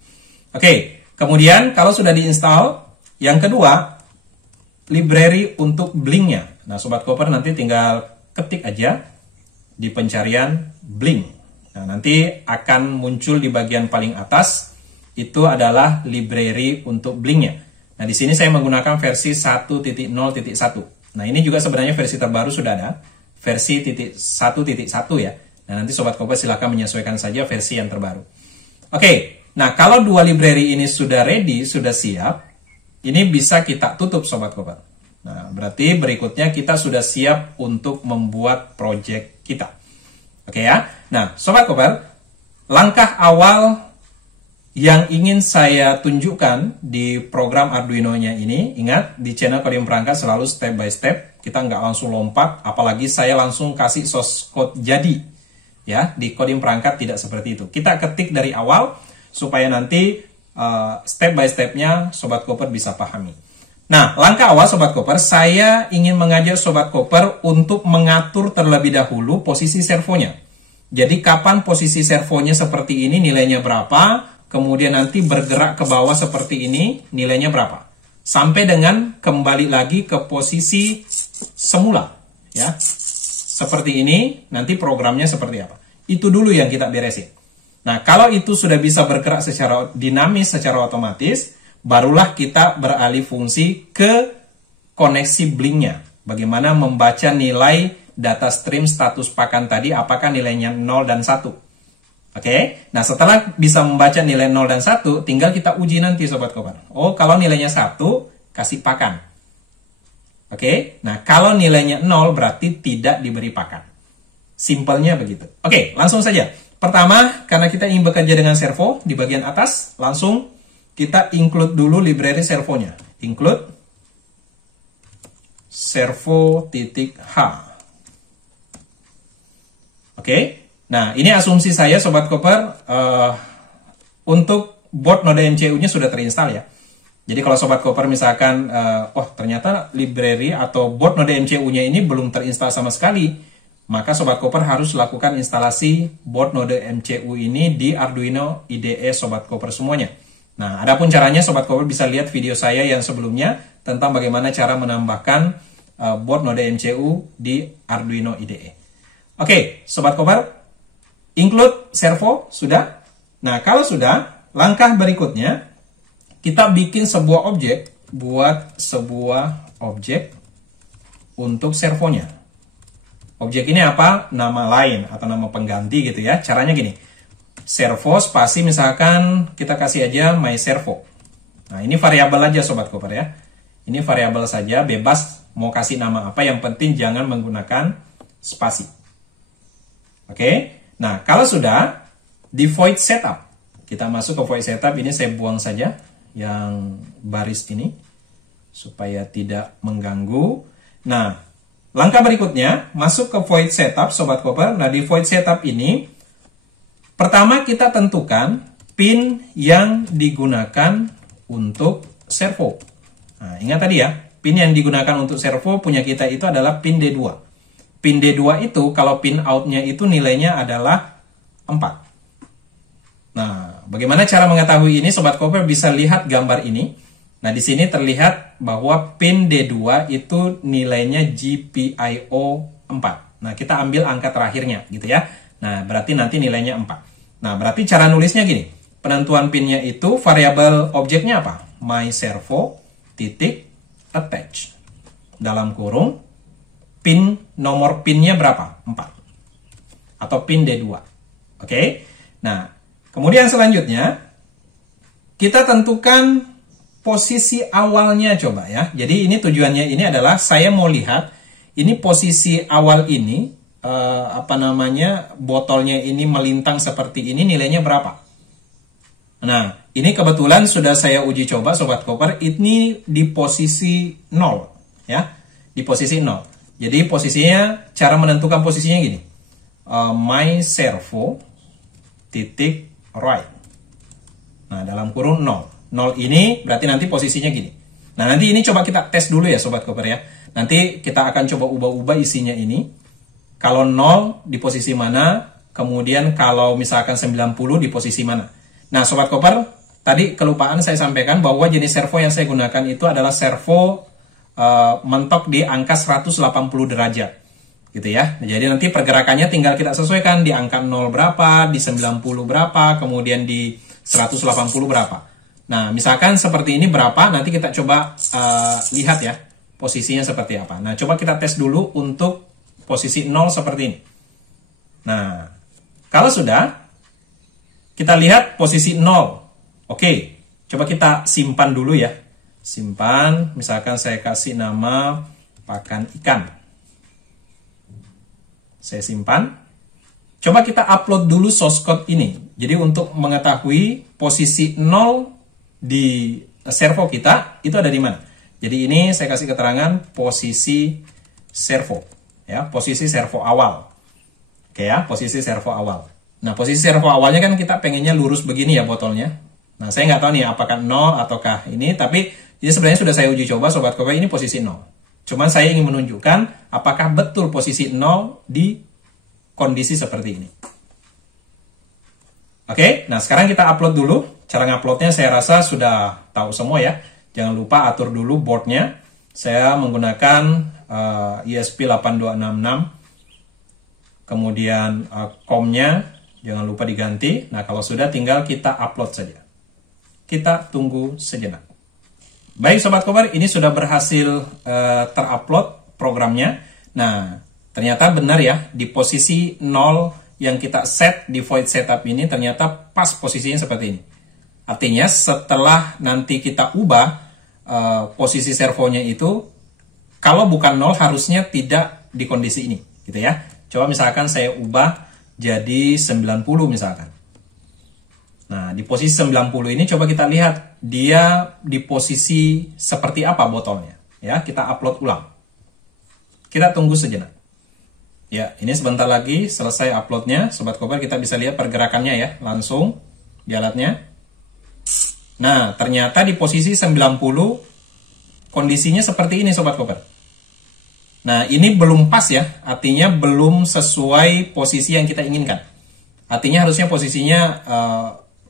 Oke, kemudian kalau sudah diinstal, yang kedua, library untuk Blink-nya. Nah, Sobat Koper nanti tinggal ketik aja di pencarian Blink. Nah, nanti akan muncul di bagian paling atas, itu adalah library untuk Blink-nya. Nah, di sini saya menggunakan versi 1.0.1. Nah, ini juga sebenarnya versi terbaru sudah ada, versi 1.1 ya. Nah, nanti Sobat Koper silahkan menyesuaikan saja versi yang terbaru. Oke, Nah, kalau dua library ini sudah ready, sudah siap, ini bisa kita tutup Sobat Koper. Nah, berarti berikutnya kita sudah siap untuk membuat project kita. Oke ya. Nah, Sobat Koper, langkah awal yang ingin saya tunjukkan di program Arduino-nya ini, ingat di channel Coding Perangkat selalu step by step, kita nggak langsung lompat, apalagi saya langsung kasih source code jadi. Ya, di Coding Perangkat tidak seperti itu. Kita ketik dari awal supaya nanti step by stepnya Sobat Koper bisa pahami. Nah, langkah awal Sobat Koper, saya ingin mengajak Sobat Koper untuk mengatur terlebih dahulu posisi servonya. Jadi kapan posisi servonya seperti ini, nilainya berapa, kemudian nanti bergerak ke bawah seperti ini, nilainya berapa. Sampai dengan kembali lagi ke posisi semula. Ya, seperti ini, nanti programnya seperti apa. Itu dulu yang kita beresin. Nah, kalau itu sudah bisa bergerak secara dinamis, secara otomatis, barulah kita beralih fungsi ke koneksi Blink-nya. Bagaimana membaca nilai data stream status pakan tadi, apakah nilainya 0 dan 1. Oke, nah setelah bisa membaca nilai 0 dan 1, tinggal kita uji nanti Sobat Koper. Oh, kalau nilainya 1, kasih pakan. Oke, nah kalau nilainya 0 berarti tidak diberi pakan. Simpelnya begitu. Oke, langsung saja. Pertama, karena kita ingin bekerja dengan servo, di bagian atas, langsung kita include dulu library servonya. Include servo.h. Oke, nah ini asumsi saya Sobat Koper, untuk board Node MCU-nya sudah terinstall ya. Jadi kalau Sobat Koper misalkan, ternyata library atau board Node MCU-nya ini belum terinstall sama sekali, maka Sobat Koper harus lakukan instalasi board Node MCU ini di Arduino IDE Sobat Koper semuanya. Nah, adapun caranya Sobat Koper bisa lihat video saya yang sebelumnya tentang bagaimana cara menambahkan board Node MCU di Arduino IDE. Oke, Sobat Koper, include servo sudah. Nah, kalau sudah, langkah berikutnya kita bikin sebuah objek, buat sebuah objek untuk servonya. Objek ini apa? Nama lain atau nama pengganti gitu ya. Caranya gini. Servo spasi misalkan kita kasih aja my servo. Nah, ini variabel aja Sobat Koper ya. Ini variabel saja, bebas mau kasih nama apa, yang penting jangan menggunakan spasi. Oke. Nah, kalau sudah di void setup. Kita masuk ke void setup, ini saya buang saja yang baris ini supaya tidak mengganggu. Nah, langkah berikutnya masuk ke void setup Sobat Koper. Nah, di void setup ini pertama kita tentukan pin yang digunakan untuk servo. Nah, ingat tadi ya, pin yang digunakan untuk servo punya kita itu adalah pin D2. Pin D2 itu kalau pin outnya itu nilainya adalah 4. Nah, bagaimana cara mengetahui ini? Sobat Koper bisa lihat gambar ini. Nah, di sini terlihat bahwa pin D2 itu nilainya GPIO 4. Nah, kita ambil angka terakhirnya gitu ya. Nah, berarti nanti nilainya 4. Nah, berarti cara nulisnya gini. Penentuan pinnya itu variabel objeknya apa? My servo titik attach. Dalam kurung pin, nomor pinnya berapa? 4. Atau pin D2. Oke. Nah, kemudian selanjutnya kita tentukan posisi awalnya coba ya. Jadi ini tujuannya ini adalah saya mau lihat ini posisi awal ini botolnya ini melintang seperti ini, nilainya berapa. Nah, ini kebetulan sudah saya uji coba Sobat Koper, ini di posisi 0 ya. Di posisi 0. Jadi posisinya, cara menentukan posisinya gini. My servo titik right. Nah, dalam kurung 0. 0 ini berarti nanti posisinya gini. Nah, nanti ini coba kita tes dulu ya Sobat Koper ya. Nanti kita akan coba ubah-ubah isinya ini. Kalau 0 di posisi mana, kemudian kalau misalkan 90 di posisi mana. Nah, Sobat Koper, tadi kelupaan saya sampaikan bahwa jenis servo yang saya gunakan itu adalah servo mentok di angka 180 derajat. Gitu ya. Nah, jadi nanti pergerakannya tinggal kita sesuaikan di angka 0 berapa, di 90 berapa, kemudian di 180 berapa. Nah, misalkan seperti ini berapa, nanti kita coba lihat ya, posisinya seperti apa. Nah, coba kita tes dulu untuk posisi 0 seperti ini. Nah, kalau sudah, kita lihat posisi 0. Oke, coba kita simpan dulu ya. Simpan, misalkan saya kasih nama pakan ikan. Saya simpan. Coba kita upload dulu source code ini. Jadi untuk mengetahui posisi 0 di servo kita, itu ada di mana. Jadi ini saya kasih keterangan posisi servo. Ya, posisi servo awal. Oke ya, posisi servo awal. Nah, posisi servo awalnya kan kita pengennya lurus begini ya botolnya. Nah, saya nggak tahu nih apakah 0 ataukah ini, tapi ini sebenarnya sudah saya uji coba, Sobat Koper, ini posisi 0. Cuman saya ingin menunjukkan apakah betul posisi 0 di kondisi seperti ini. Oke, nah sekarang kita upload dulu. Cara nguploadnya saya rasa sudah tahu semua ya. Jangan lupa atur dulu boardnya. Saya menggunakan ESP8266. Kemudian COM-nya jangan lupa diganti. Nah, kalau sudah tinggal kita upload saja. Kita tunggu sejenak. Baik Sobat Koper, ini sudah berhasil terupload programnya. Nah, ternyata benar ya, di posisi 0 yang kita set di void setup ini ternyata pas posisinya seperti ini. Artinya setelah nanti kita ubah posisi servonya itu, kalau bukan 0 harusnya tidak di kondisi ini, gitu ya. Coba misalkan saya ubah jadi 90 misalkan. Nah, di posisi 90 ini coba kita lihat dia di posisi seperti apa botolnya. Ya, kita upload ulang. Kita tunggu sejenak. Ya, ini sebentar lagi selesai uploadnya. Sobat Koper, kita bisa lihat pergerakannya ya, langsung di alatnya. Nah, ternyata di posisi 90 kondisinya seperti ini Sobat Koper. Nah, ini belum pas ya, artinya belum sesuai posisi yang kita inginkan. Artinya harusnya posisinya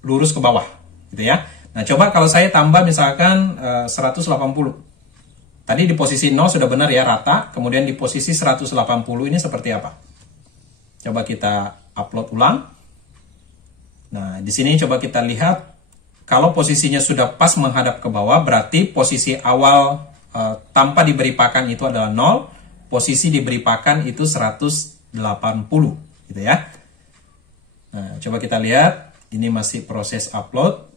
lurus ke bawah, gitu ya. Nah, coba kalau saya tambah misalkan 180. Tadi di posisi 0 sudah benar ya, rata. Kemudian di posisi 180 ini seperti apa? Coba kita upload ulang. Nah, di sini coba kita lihat. Kalau posisinya sudah pas menghadap ke bawah, berarti posisi awal tanpa diberi pakan itu adalah 0. Posisi diberi pakan itu 180, gitu ya. Nah, coba kita lihat. Ini masih proses upload.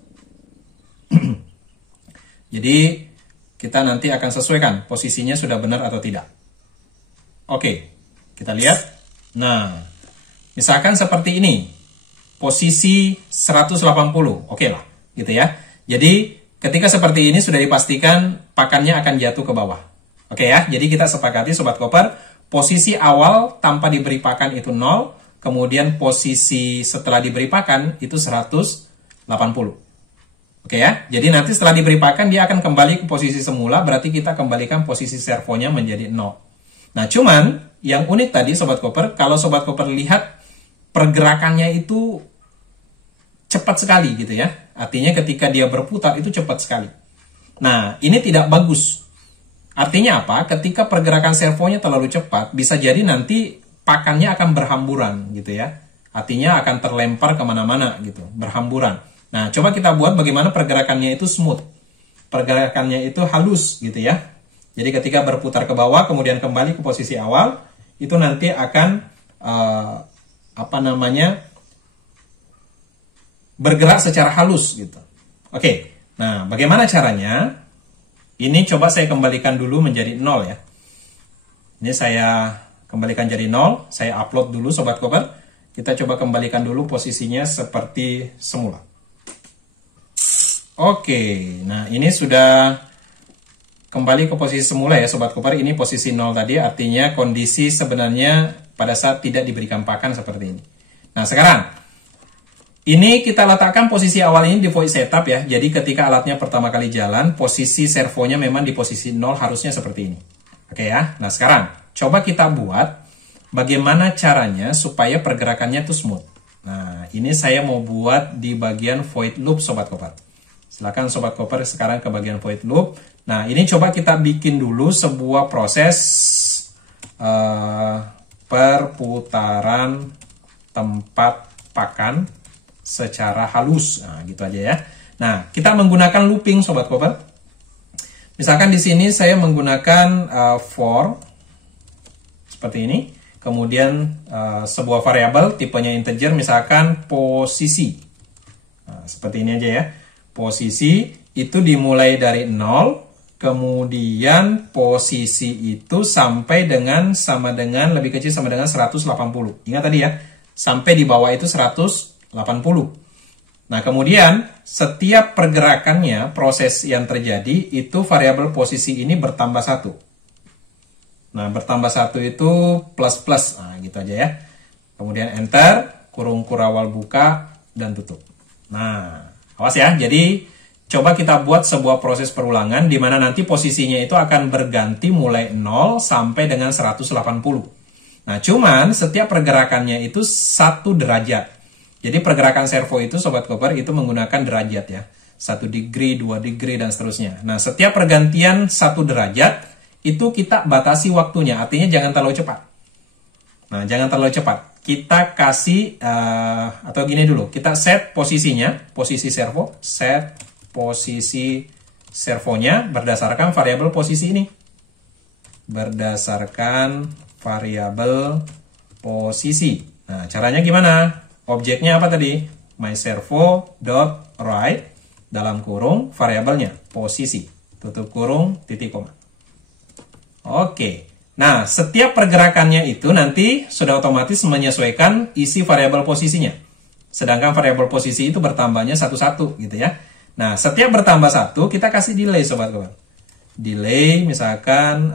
Jadi, kita nanti akan sesuaikan posisinya sudah benar atau tidak. Oke, kita lihat. Nah, misalkan seperti ini. Posisi 180. Oke lah, gitu ya. Jadi, ketika seperti ini sudah dipastikan pakannya akan jatuh ke bawah. Oke ya, jadi kita sepakati Sobat Koper. Posisi awal tanpa diberi pakan itu 0. Kemudian posisi setelah diberi pakan itu 180. Oke ya, jadi nanti setelah diberi pakan dia akan kembali ke posisi semula, berarti kita kembalikan posisi servonya menjadi 0. Nah, cuman yang unik tadi Sobat Koper, kalau Sobat Koper lihat pergerakannya itu cepat sekali gitu ya. Artinya ketika dia berputar itu cepat sekali. Nah, ini tidak bagus. Artinya apa? Ketika pergerakan servonya terlalu cepat, bisa jadi nanti pakannya akan berhamburan gitu ya. Artinya akan terlempar kemana-mana gitu, berhamburan. Nah, coba kita buat bagaimana pergerakannya itu smooth. Pergerakannya itu halus gitu ya. Jadi ketika berputar ke bawah, kemudian kembali ke posisi awal, itu nanti akan bergerak secara halus gitu. Oke, nah bagaimana caranya? Ini coba saya kembalikan dulu menjadi 0 ya. Ini saya kembalikan jadi 0, saya upload dulu Sobat Koper. Kita coba kembalikan dulu posisinya seperti semula. Oke, nah ini sudah kembali ke posisi semula ya Sobat Koper. Ini posisi 0 tadi, artinya kondisi sebenarnya pada saat tidak diberikan pakan seperti ini. Nah sekarang, ini kita letakkan posisi awal ini di void setup ya. Jadi ketika alatnya pertama kali jalan, posisi servonya memang di posisi 0 harusnya seperti ini. Oke ya, nah sekarang coba kita buat bagaimana caranya supaya pergerakannya itu smooth. Nah, ini saya mau buat di bagian void loop Sobat Koper. Silakan Sobat Koper sekarang ke bagian void loop. Nah, ini coba kita bikin dulu sebuah proses perputaran tempat pakan secara halus. Nah, gitu aja ya. Nah, kita menggunakan looping Sobat Koper. Misalkan di sini saya menggunakan for seperti ini. Kemudian sebuah variabel tipenya integer, misalkan posisi. Nah, seperti ini aja ya. posisi itu dimulai dari 0, kemudian posisi itu sampai dengan sama dengan lebih kecil sama dengan 180. Ingat tadi ya, sampai di bawah itu 180. Nah, kemudian setiap pergerakannya, proses yang terjadi, itu variabel posisi ini bertambah 1. Nah, bertambah 1 itu plus-plus. Nah, gitu aja ya. Kemudian enter, kurung kurawal buka, dan tutup. Nah, awas ya. Jadi, coba kita buat sebuah proses perulangan, di mana nanti posisinya itu akan berganti mulai 0 sampai dengan 180. Nah, cuman setiap pergerakannya itu 1 derajat. Jadi pergerakan servo itu, Sobat Koper, itu menggunakan derajat ya. 1 degree, 2 degree, dan seterusnya. Nah, setiap pergantian 1 derajat, itu kita batasi waktunya. Artinya jangan terlalu cepat. Nah, jangan terlalu cepat. Kita kasih, atau gini dulu. Kita set posisinya, posisi servo. Set posisi servonya berdasarkan variabel posisi ini. Berdasarkan variabel posisi. Nah, caranya gimana? Objeknya apa tadi? myServo.write dalam kurung variabelnya posisi, tutup kurung, titik koma. Oke. Nah, setiap pergerakannya itu nanti sudah otomatis menyesuaikan isi variabel posisinya. Sedangkan variabel posisi itu bertambahnya satu-satu gitu ya. Nah, setiap bertambah 1 kita kasih delay, Sobat Koper. Delay misalkan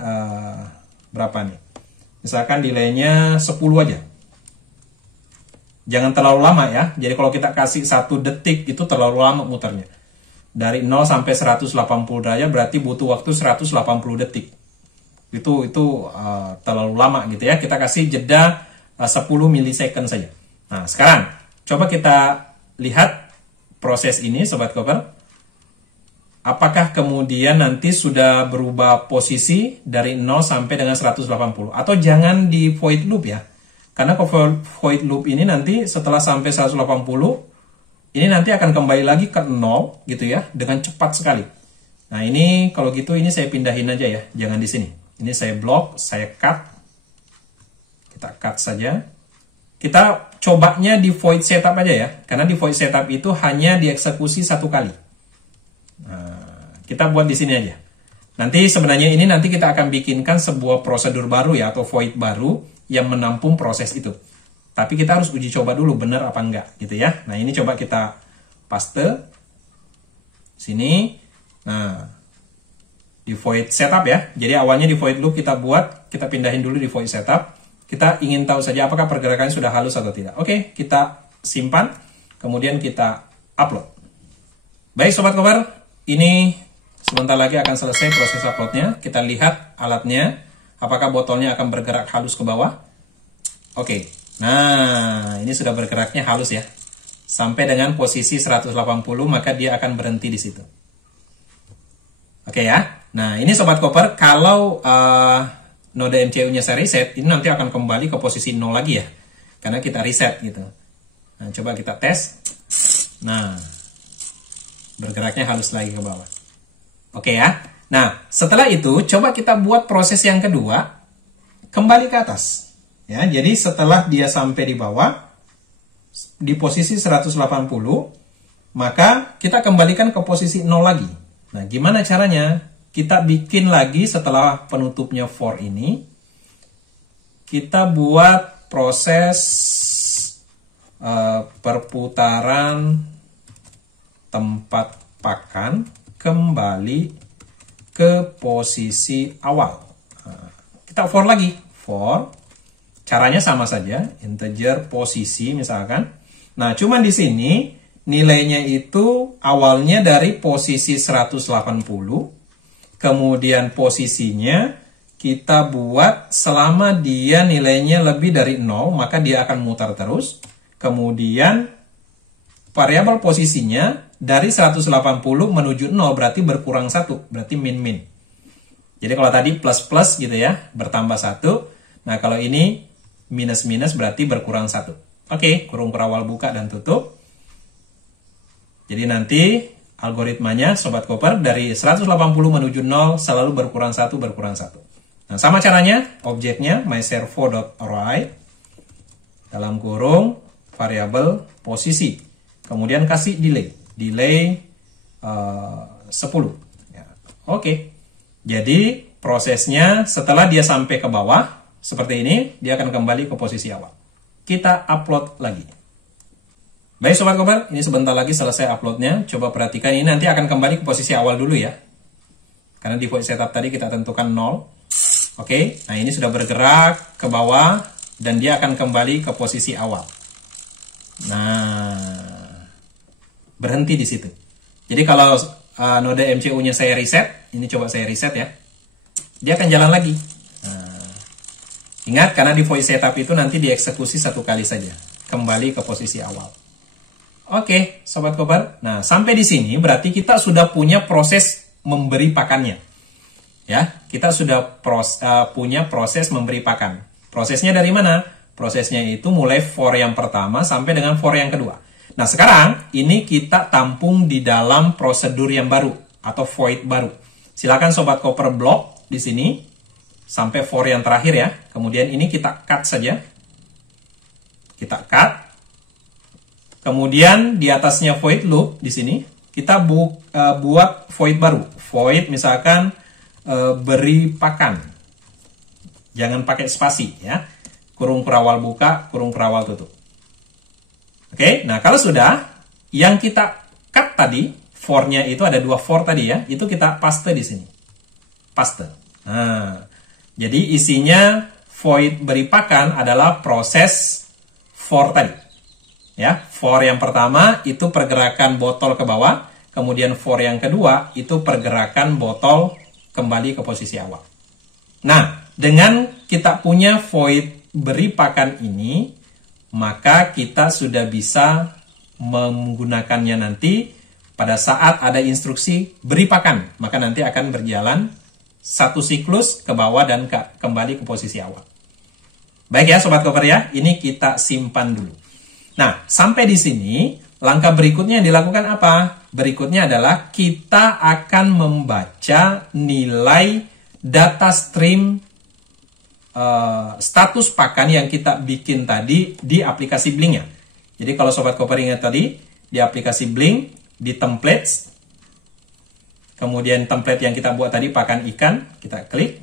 berapa nih? Misalkan delaynya 10 aja. Jangan terlalu lama ya. Jadi kalau kita kasih 1 detik itu terlalu lama muternya. Dari 0 sampai 180 derajat berarti butuh waktu 180 detik. Itu terlalu lama gitu ya. Kita kasih jeda 10 milisecond saja. Nah, sekarang coba kita lihat proses ini, Sobat Koper. Apakah kemudian nanti sudah berubah posisi dari 0 sampai dengan 180? Atau jangan di void loop ya. Karena void loop ini nanti setelah sampai 180, ini nanti akan kembali lagi ke 0 gitu ya, dengan cepat sekali. Nah, ini kalau gitu ini saya pindahin aja ya, jangan di sini. Ini saya blok, saya cut. Kita cut saja. Kita cobanya di void setup aja ya, karena di void setup itu hanya dieksekusi 1 kali. Nah, kita buat di sini aja. Nanti sebenarnya ini nanti kita akan bikinkan sebuah prosedur baru ya, atau void baru yang menampung proses itu. Tapi kita harus uji coba dulu benar apa enggak gitu ya. Nah, ini coba kita paste sini. Nah, di void setup ya. Jadi awalnya di void loop kita buat, kita pindahin dulu di void setup. Kita ingin tahu saja apakah pergerakannya sudah halus atau tidak. Oke, kita simpan, kemudian kita upload. Baik Sobat Koper, ini sebentar lagi akan selesai proses uploadnya. Kita lihat alatnya, apakah botolnya akan bergerak halus ke bawah. Oke, nah ini sudah bergeraknya halus ya. Sampai dengan posisi 180, maka dia akan berhenti di situ. Oke ya, nah ini Sobat Koper, kalau node MCU-nya saya reset, ini nanti akan kembali ke posisi 0 lagi ya. Karena kita reset gitu. Nah, coba kita tes. Nah, bergeraknya halus lagi ke bawah. Oke ya. Nah, setelah itu coba kita buat proses yang kedua, kembali ke atas. Ya, jadi setelah dia sampai di bawah, di posisi 180, maka kita kembalikan ke posisi 0 lagi. Nah, gimana caranya? Kita bikin lagi setelah penutupnya for ini, kita buat proses perputaran tempat pakan kembali ke posisi awal. Nah, kita for lagi, for. Caranya sama saja, integer posisi misalkan. Nah, cuman di sini nilainya itu awalnya dari posisi 180, kemudian posisinya kita buat selama dia nilainya lebih dari 0, maka dia akan mutar terus. Kemudian variabel posisinya dari 180 menuju 0 berarti berkurang 1, berarti min-min. Jadi kalau tadi plus-plus gitu ya, bertambah 1. Nah, kalau ini minus-minus berarti berkurang 1. Oke, kurung kurawal buka dan tutup. Jadi nanti algoritmanya Sobat Koper dari 180 menuju 0 selalu berkurang 1, berkurang 1. Nah, sama caranya, objeknya myServo.write dalam kurung variabel posisi. Kemudian kasih delay. Delay 10. Ya. Oke. Jadi prosesnya setelah dia sampai ke bawah seperti ini, dia akan kembali ke posisi awal. Kita upload lagi. Baik Sobat Koper, ini sebentar lagi selesai uploadnya. Coba perhatikan, ini nanti akan kembali ke posisi awal dulu ya. Karena default setup tadi kita tentukan 0. Oke, nah ini sudah bergerak ke bawah dan dia akan kembali ke posisi awal. Nah, berhenti di situ. Jadi kalau node MCU-nya saya reset, ini coba saya reset ya, dia akan jalan lagi. Nah, ingat, karena di voice setup itu nanti dieksekusi satu kali saja, kembali ke posisi awal. Oke, Sobat Koper. Nah, sampai di sini berarti kita sudah punya proses memberi pakannya. Ya, kita sudah punya proses memberi pakan. Prosesnya dari mana? Prosesnya itu mulai for yang pertama sampai dengan for yang kedua. Nah, sekarang ini kita tampung di dalam prosedur yang baru atau void baru. Silakan Sobat Koper blok di sini sampai for yang terakhir ya. Kemudian ini kita cut saja. Kita cut. Kemudian di atasnya void loop di sini kita buat void baru. Void misalkan beri pakan. Jangan pakai spasi ya. Kurung kurawal buka, kurung kurawal tutup. Oke, nah kalau sudah, yang kita cut tadi, for-nya itu ada 2 for tadi ya, itu kita paste di sini. Paste. Nah, jadi isinya void beri pakan adalah proses for tadi. Ya, for yang pertama itu pergerakan botol ke bawah, kemudian for yang kedua itu pergerakan botol kembali ke posisi awal. Nah, dengan kita punya void beri pakan ini, maka kita sudah bisa menggunakannya nanti pada saat ada instruksi beri pakan. Maka nanti akan berjalan satu siklus ke bawah dan kembali ke posisi awal. Baik ya Sobat Koper ya, ini kita simpan dulu. Nah, sampai di sini, langkah berikutnya yang dilakukan apa? Berikutnya adalah kita akan membaca nilai data stream status pakan yang kita bikin tadi di aplikasi Blink-nya. Jadi kalau Sobat Koper ingat tadi, di aplikasi Blink, di templates, kemudian template yang kita buat tadi pakan ikan, kita klik,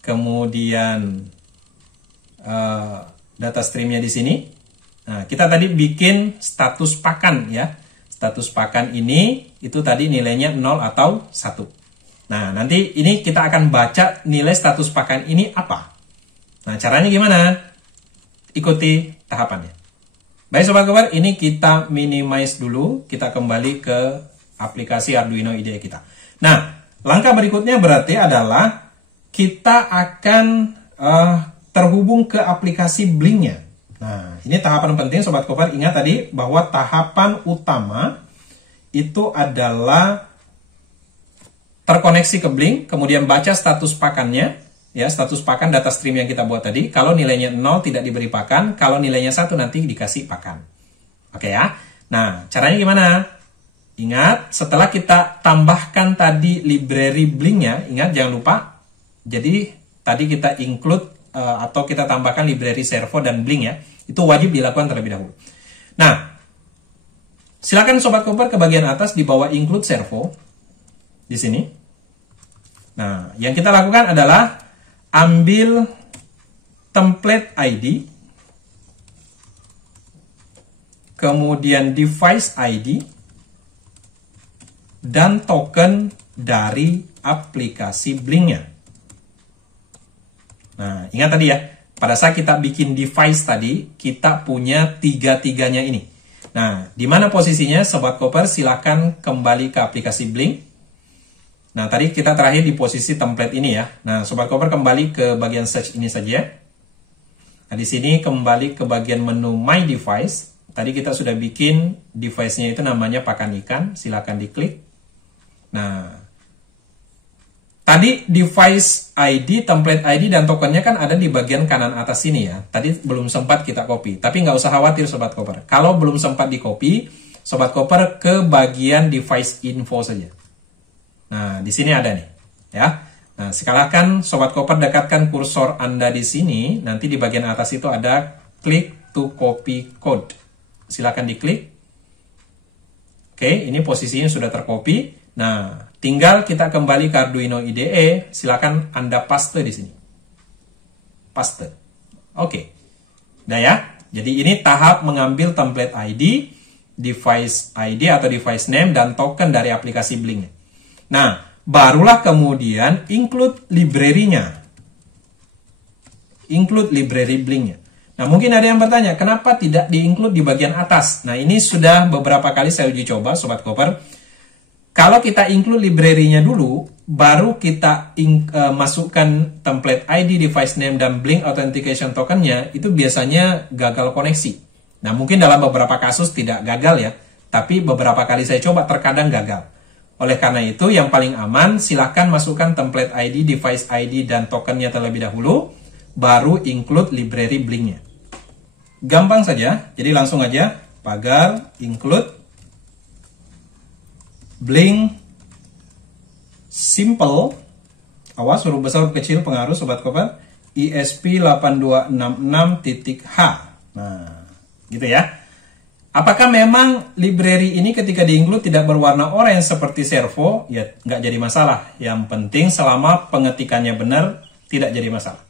kemudian data stream-nya di sini. Nah, kita tadi bikin status pakan ya. Status pakan ini, itu tadi nilainya 0 atau 1. Nah, nanti ini kita akan baca nilai status pakan ini apa. Nah, caranya gimana? Ikuti tahapannya. Baik Sobat Koper, ini kita minimize dulu. Kita kembali ke aplikasi Arduino IDE kita. Nah, langkah berikutnya berarti adalah kita akan terhubung ke aplikasi Blink-nya. Nah, ini tahapan penting Sobat Koper. Ingat tadi bahwa tahapan utama itu adalah terkoneksi ke Blink, kemudian baca status pakannya, ya status pakan data stream yang kita buat tadi. Kalau nilainya 0 tidak diberi pakan, kalau nilainya 1 nanti dikasih pakan. Oke ya. Nah, caranya gimana? Ingat, setelah kita tambahkan tadi library Blink-nya, ingat jangan lupa. Jadi tadi kita include atau kita tambahkan library servo dan Blink ya. Itu wajib dilakukan terlebih dahulu. Nah, silakan Sobat Koper ke bagian atas di bawah include servo di sini. Nah, yang kita lakukan adalah ambil template ID, kemudian device ID, dan token dari aplikasi Blink-nya. Nah, ingat tadi ya, pada saat kita bikin device tadi, kita punya tiga-tiganya ini. Nah, di mana posisinya Sobat Koper? Silakan kembali ke aplikasi Blink. Nah, tadi kita terakhir di posisi template ini ya. Nah, Sobat Koper kembali ke bagian search ini saja. Nah, di sini kembali ke bagian menu My Device. Tadi kita sudah bikin device-nya itu namanya pakan ikan. Silakan diklik. Nah, tadi device ID, template ID, dan tokennya kan ada di bagian kanan atas sini ya. Tadi belum sempat kita copy. Tapi nggak usah khawatir Sobat Koper. Kalau belum sempat di copy, Sobat Koper ke bagian device info saja. Nah, di sini ada nih, ya. Nah, silakan Sobat Koper dekatkan kursor Anda di sini. Nanti di bagian atas itu ada click to copy code. Silakan diklik. Oke, ini posisinya sudah tercopy. Nah, tinggal kita kembali ke Arduino IDE. Silakan Anda paste di sini. Paste. Oke. Nah ya. Jadi ini tahap mengambil template ID, device ID atau device name, dan token dari aplikasi Blink. Nah, barulah kemudian include library-nya. Include library Blink-nya. Nah, mungkin ada yang bertanya, kenapa tidak di-include di bagian atas? Nah, ini sudah beberapa kali saya uji coba, Sobat Koper. Kalau kita include library-nya dulu, baru kita masukkan template ID, device name, dan Blink Authentication Token-nya, itu biasanya gagal koneksi. Nah, mungkin dalam beberapa kasus tidak gagal ya, tapi beberapa kali saya coba terkadang gagal. Oleh karena itu, yang paling aman, silahkan masukkan template ID, device ID, dan token-nya terlebih dahulu, baru include library Blink-nya. Gampang saja, jadi langsung aja, pagar, include, Blink, simple, awas huruf besar huruf kecil pengaruh Sobat Koper, ESP8266.H. Nah, gitu ya. Apakah memang library ini ketika di-include tidak berwarna oranye seperti servo? Ya, nggak jadi masalah. Yang penting selama pengetikannya benar, tidak jadi masalah.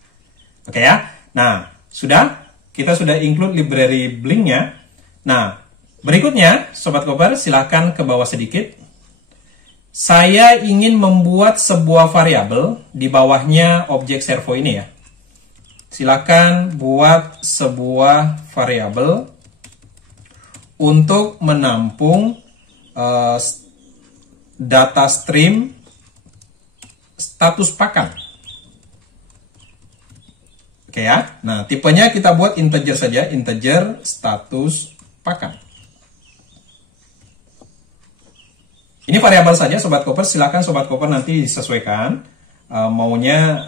Oke ya. Nah, kita sudah include library Blink-nya. Nah, berikutnya, Sobat Koper, silahkan ke bawah sedikit. Saya ingin membuat sebuah variabel di bawahnya objek servo ini ya. Silakan buat sebuah variabel untuk menampung data stream status pakan. Oke ya. Nah, tipenya kita buat integer saja, integer status pakan. Ini variabel saja Sobat Koper, silakan Sobat Koper nanti disesuaikan maunya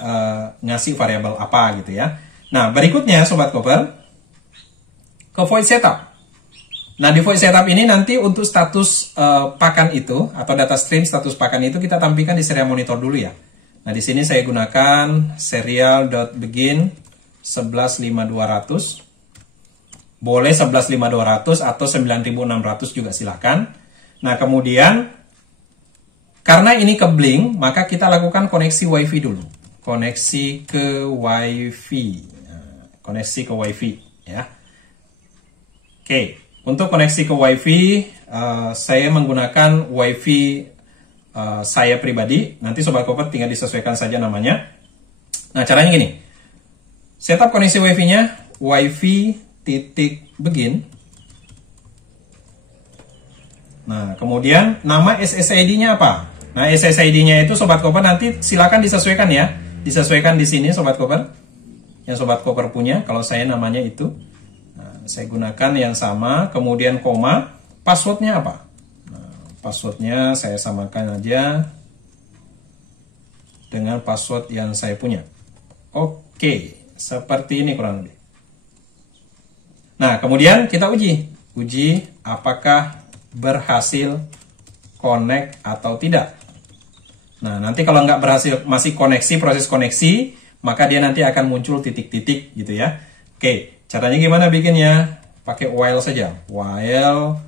ngasih variabel apa gitu ya. Nah, berikutnya Sobat Koper ke void setup. Nah, di void setup ini nanti untuk status pakan itu atau data stream status pakan itu kita tampilkan di serial monitor dulu ya. Nah, di sini saya gunakan serial.begin 115200. Boleh 115200 atau 9600 juga silakan. Nah, kemudian karena ini ke Blink, maka kita lakukan koneksi WiFi dulu. Koneksi ke WiFi. Nah, koneksi ke WiFi ya. Oke, untuk koneksi ke WiFi saya menggunakan WiFi saya pribadi. Nanti Sobat Koper tinggal disesuaikan saja namanya. Nah, caranya gini. Setup koneksi WiFi-nya WiFi.begin. Nah, kemudian nama SSID-nya apa? Nah, SSID-nya itu Sobat Koper nanti silakan disesuaikan ya. Disesuaikan di sini Sobat Koper. Yang Sobat Koper punya, kalau saya namanya itu. Nah, saya gunakan yang sama, kemudian koma. Passwordnya apa? Nah, passwordnya saya samakan aja dengan password yang saya punya. Oke, seperti ini kurang lebih. Nah, kemudian kita uji. Uji apakah berhasil connect atau tidak. Nah, nanti kalau nggak berhasil, masih koneksi, proses koneksi, maka dia nanti akan muncul titik-titik gitu ya. Oke, caranya gimana bikinnya? Pakai while saja. While,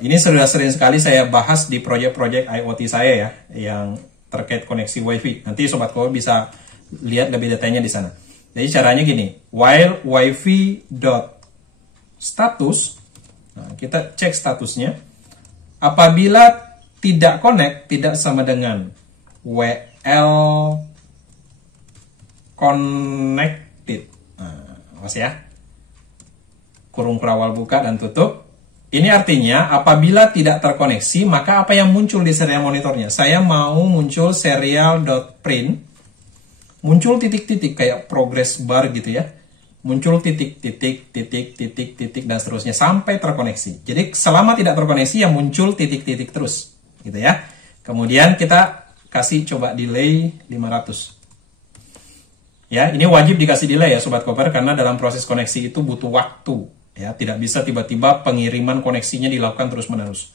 ini sudah sering sekali saya bahas di proyek-proyek IoT saya ya, yang terkait koneksi WiFi. Nanti Sobat Koper bisa lihat lebih detailnya di sana. Jadi caranya gini, while wifi.status, nah, kita cek statusnya. Apabila tidak connect, tidak sama dengan WL connected. Nah, awas ya. Kurung kerawal buka dan tutup. Ini artinya apabila tidak terkoneksi, maka apa yang muncul di serial monitornya? Saya mau muncul serial.print. Muncul titik-titik kayak progress bar gitu ya. Muncul titik-titik, titik-titik, dan seterusnya sampai terkoneksi. Jadi selama tidak terkoneksi, yang muncul titik-titik terus. Gitu ya. Kemudian kita kasih coba delay 500. Ya, ini wajib dikasih delay ya Sobat Koper, karena dalam proses koneksi itu butuh waktu. Ya, tidak bisa tiba-tiba pengiriman koneksinya dilakukan terus-menerus.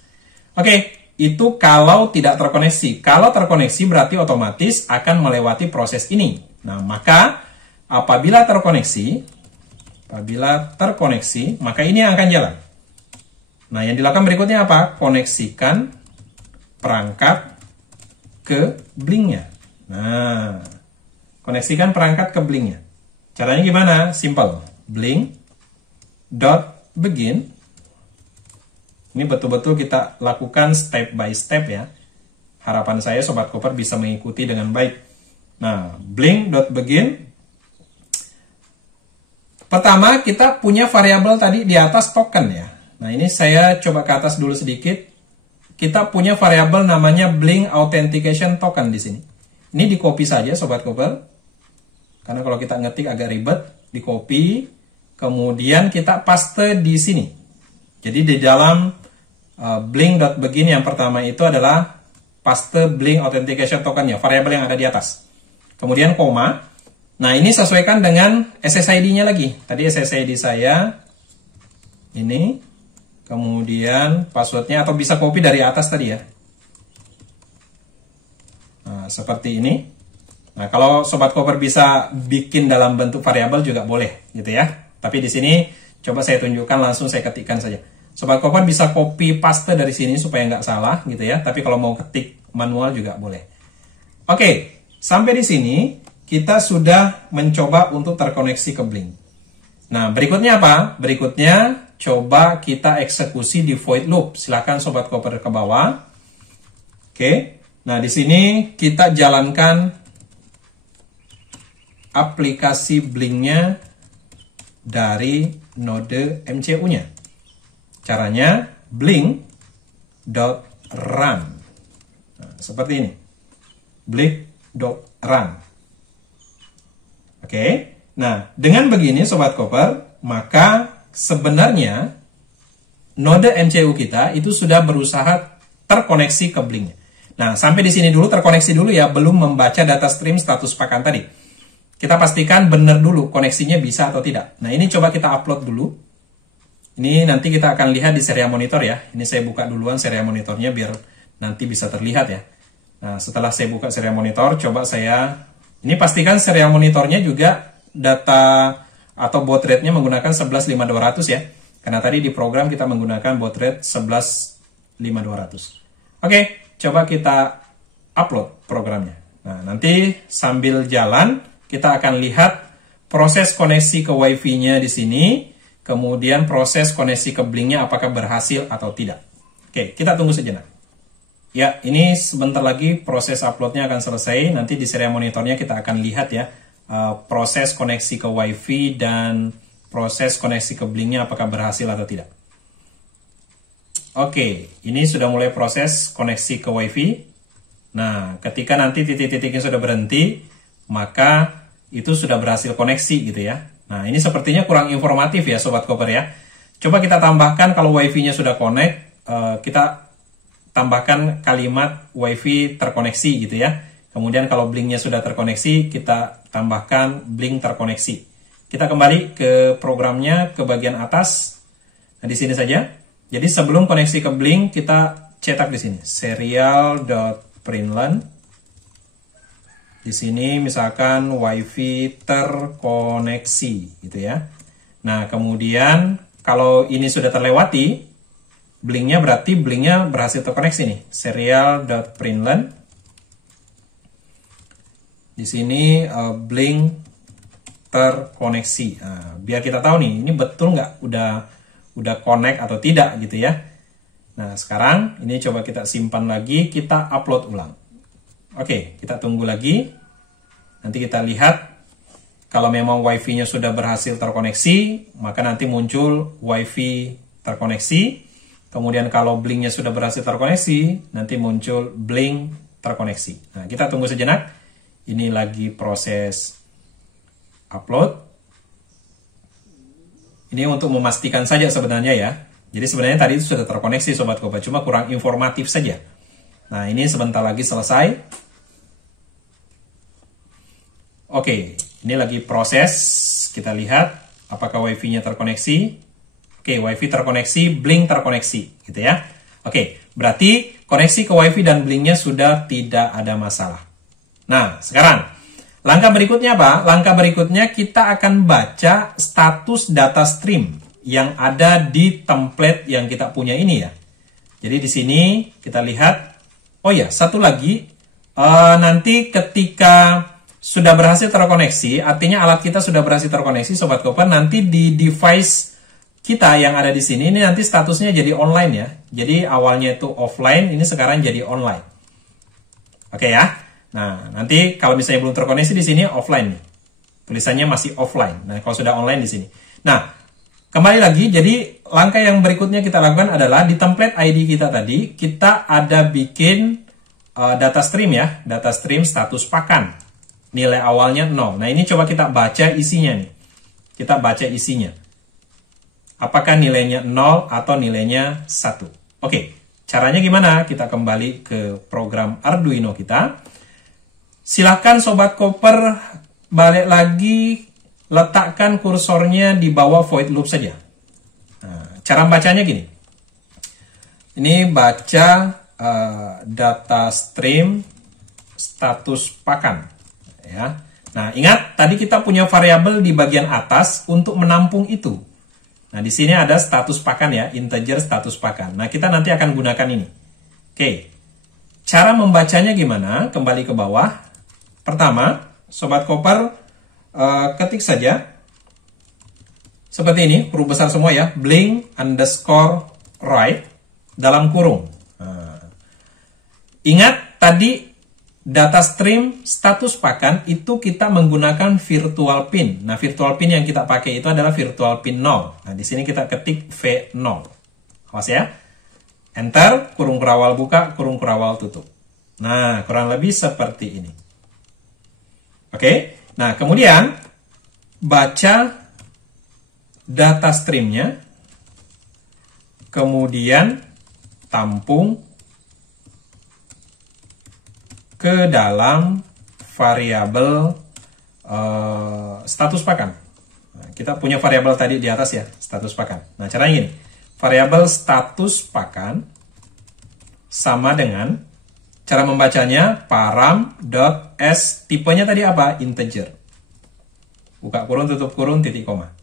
Oke, itu kalau tidak terkoneksi. Kalau terkoneksi berarti otomatis akan melewati proses ini. Nah, maka apabila terkoneksi, maka ini yang akan jalan. Nah, yang dilakukan berikutnya apa? Koneksikan perangkat ke Blink-nya. Nah, koneksikan perangkat ke Blink-nya. Caranya gimana? Simple. Blink.begin. Ini betul-betul kita lakukan step by step ya. Harapan saya Sobat Koper bisa mengikuti dengan baik. Nah, blink.begin. Pertama, kita punya variabel tadi di atas token ya. Nah, ini saya coba ke atas dulu sedikit. Kita punya variabel namanya Blink Authentication Token di sini. Ini di copy saja Sobat Koper. Karena kalau kita ngetik agak ribet, di copy, kemudian kita paste di sini. Jadi di dalam blink.begin yang pertama itu adalah paste Blink Authentication Token-nya, variabel yang ada di atas. Kemudian koma. Nah, ini sesuaikan dengan SSID-nya lagi. Tadi SSID saya ini, kemudian password-nya, atau bisa copy dari atas tadi ya. Nah, seperti ini. Nah, kalau Sobat Koper bisa bikin dalam bentuk variabel juga boleh, gitu ya. Tapi di sini coba saya tunjukkan, langsung saya ketikkan saja. Sobat Koper bisa copy paste dari sini supaya nggak salah, gitu ya. Tapi kalau mau ketik manual juga boleh. Oke, sampai di sini kita sudah mencoba untuk terkoneksi ke Blink. Nah, berikutnya apa? Berikutnya coba kita eksekusi di void loop. Silakan Sobat Koper ke bawah. Oke. Nah, di sini kita jalankan aplikasi Blink-nya dari node MCU-nya. Caranya blink.run. Nah, seperti ini. Blink.run. Oke. Nah, dengan begini Sobat Koper, maka sebenarnya node MCU kita itu sudah berusaha terkoneksi ke Blink. Nah, sampai di sini dulu, terkoneksi dulu ya, belum membaca data stream status pakan tadi. Kita pastikan benar dulu koneksinya bisa atau tidak. Nah, ini coba kita upload dulu. Ini nanti kita akan lihat di serial monitor ya. Ini saya buka duluan serial monitornya biar nanti bisa terlihat ya. Nah, setelah saya buka serial monitor, coba saya... Ini pastikan serial monitornya juga data atau baud rate-nya menggunakan 11.5200 ya. Karena tadi di program kita menggunakan baud rate 11.5200. Oke, coba kita upload programnya. Nah, nanti sambil jalan kita akan lihat proses koneksi ke Wi-Fi-nya di sini, kemudian proses koneksi ke Blink-nya apakah berhasil atau tidak. Oke, kita tunggu sejenak. Ya, ini sebentar lagi proses uploadnya akan selesai. Nanti di serial monitornya kita akan lihat ya, proses koneksi ke Wi-Fi dan proses koneksi ke Blink-nya apakah berhasil atau tidak. Oke, ini sudah mulai proses koneksi ke Wi-Fi. Nah, ketika nanti titik-titiknya sudah berhenti, maka itu sudah berhasil koneksi gitu ya. Nah, ini sepertinya kurang informatif ya Sobat Koper ya. Coba kita tambahkan kalau Wi-Fi-nya sudah connect, kita tambahkan kalimat Wi-Fi terkoneksi gitu ya. Kemudian kalau Blink-nya sudah terkoneksi, kita tambahkan Blink terkoneksi. Kita kembali ke programnya ke bagian atas. Nah, di sini saja. Jadi sebelum koneksi ke Blink, kita cetak di sini serial.println. Di sini misalkan Wi-Fi terkoneksi gitu ya. Nah, kemudian kalau ini sudah terlewati Blink-nya, berarti Blink-nya berhasil terkoneksi nih. Serial.println. Di sini Blink terkoneksi. Nah, biar kita tahu nih, ini betul nggak udah connect atau tidak gitu ya. Nah, sekarang ini coba kita simpan lagi, kita upload ulang. Oke, kita tunggu lagi. Nanti kita lihat kalau memang Wi-Fi-nya sudah berhasil terkoneksi, maka nanti muncul Wi-Fi terkoneksi. Kemudian kalau Blink-nya sudah berhasil terkoneksi, nanti muncul Blink terkoneksi. Nah, kita tunggu sejenak. Ini lagi proses upload. Ini untuk memastikan saja sebenarnya ya. Jadi sebenarnya tadi itu sudah terkoneksi Sobat Koper, cuma kurang informatif saja. Nah, ini sebentar lagi selesai. Oke, ini lagi proses. Kita lihat apakah Wi-Fi-nya terkoneksi. Oke, Wi-Fi terkoneksi, Blink terkoneksi, gitu ya. Oke, berarti koneksi ke Wi-Fi dan Blink-nya sudah tidak ada masalah. Nah, sekarang langkah berikutnya apa? Langkah berikutnya kita akan baca status data stream yang ada di template yang kita punya ini ya. Jadi di sini kita lihat, oh ya, satu lagi, nanti ketika sudah berhasil terkoneksi, artinya alat kita sudah berhasil terkoneksi, Sobat Koper, nanti di device kita yang ada di sini, ini nanti statusnya jadi online ya. Jadi awalnya itu offline, ini sekarang jadi online. Oke ya. Nah, nanti kalau misalnya belum terkoneksi di sini offline nih. Tulisannya masih offline. Nah, kalau sudah online di sini. Nah, kembali lagi, jadi langkah yang berikutnya kita lakukan adalah di template ID kita tadi, kita ada bikin data stream ya, data stream status pakan. Nilai awalnya 0. Nah, ini coba kita baca isinya nih. Kita baca isinya. Apakah nilainya 0 atau nilainya 1? Oke, caranya gimana? Kita kembali ke program Arduino kita. Silahkan Sobat Koper balik lagi, letakkan kursornya di bawah void loop saja. Nah, cara bacanya gini. Ini baca data stream status pakan. Ya. Nah, ingat tadi kita punya variabel di bagian atas untuk menampung itu. Nah, di sini ada status pakan ya, integer status pakan. Nah, kita nanti akan gunakan ini. Oke. Cara membacanya gimana? Kembali ke bawah. Pertama, Sobat Koper ketik saja seperti ini, huruf besar semua ya, blink underscore write dalam kurung. Nah, ingat tadi data stream status pakan itu kita menggunakan virtual pin. Nah, virtual pin yang kita pakai itu adalah virtual pin 0. Nah, di sini kita ketik V0. Awas ya. Enter, kurung kurawal buka, kurung kurawal tutup. Nah, kurang lebih seperti ini. Oke. Nah, kemudian baca data streamnya, kemudian tampung ke dalam variabel status pakan. Nah, kita punya variabel tadi di atas ya, status pakan. Nah, caranya gini, variabel status pakan sama dengan, cara membacanya param.s, tipenya tadi apa? Integer. Buka kurung, tutup kurung, titik koma.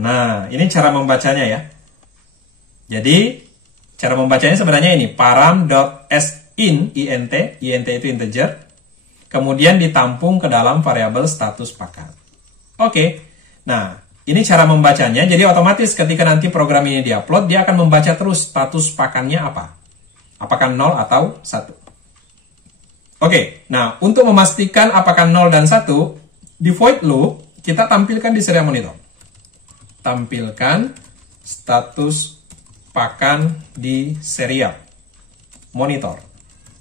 Nah, ini cara membacanya ya. Jadi, cara membacanya sebenarnya ini, param.sin, int itu integer, kemudian ditampung ke dalam variabel status pakan. Oke, nah, ini cara membacanya, jadi otomatis ketika nanti program ini diupload, dia akan membaca terus status pakannya apa. Apakah 0 atau 1. Oke, nah, untuk memastikan apakah 0 dan 1, di void loop, kita tampilkan di serial monitor. Tampilkan status pakan di serial monitor.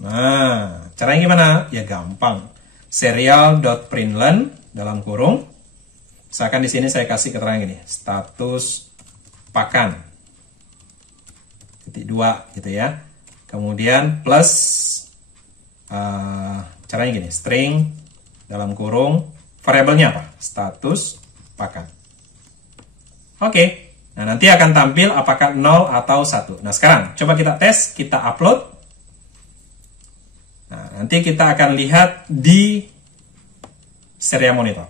Nah, caranya gimana? Ya gampang. Serial.println dalam kurung. Misalkan di sini saya kasih keterangan gini, status pakan. Titik 2 gitu ya. Kemudian plus caranya gini, string dalam kurung, variabelnya apa? Status pakan. Oke. Nah, nanti akan tampil apakah 0 atau 1. Nah, sekarang coba kita tes, kita upload. Nah, nanti kita akan lihat di serial monitor.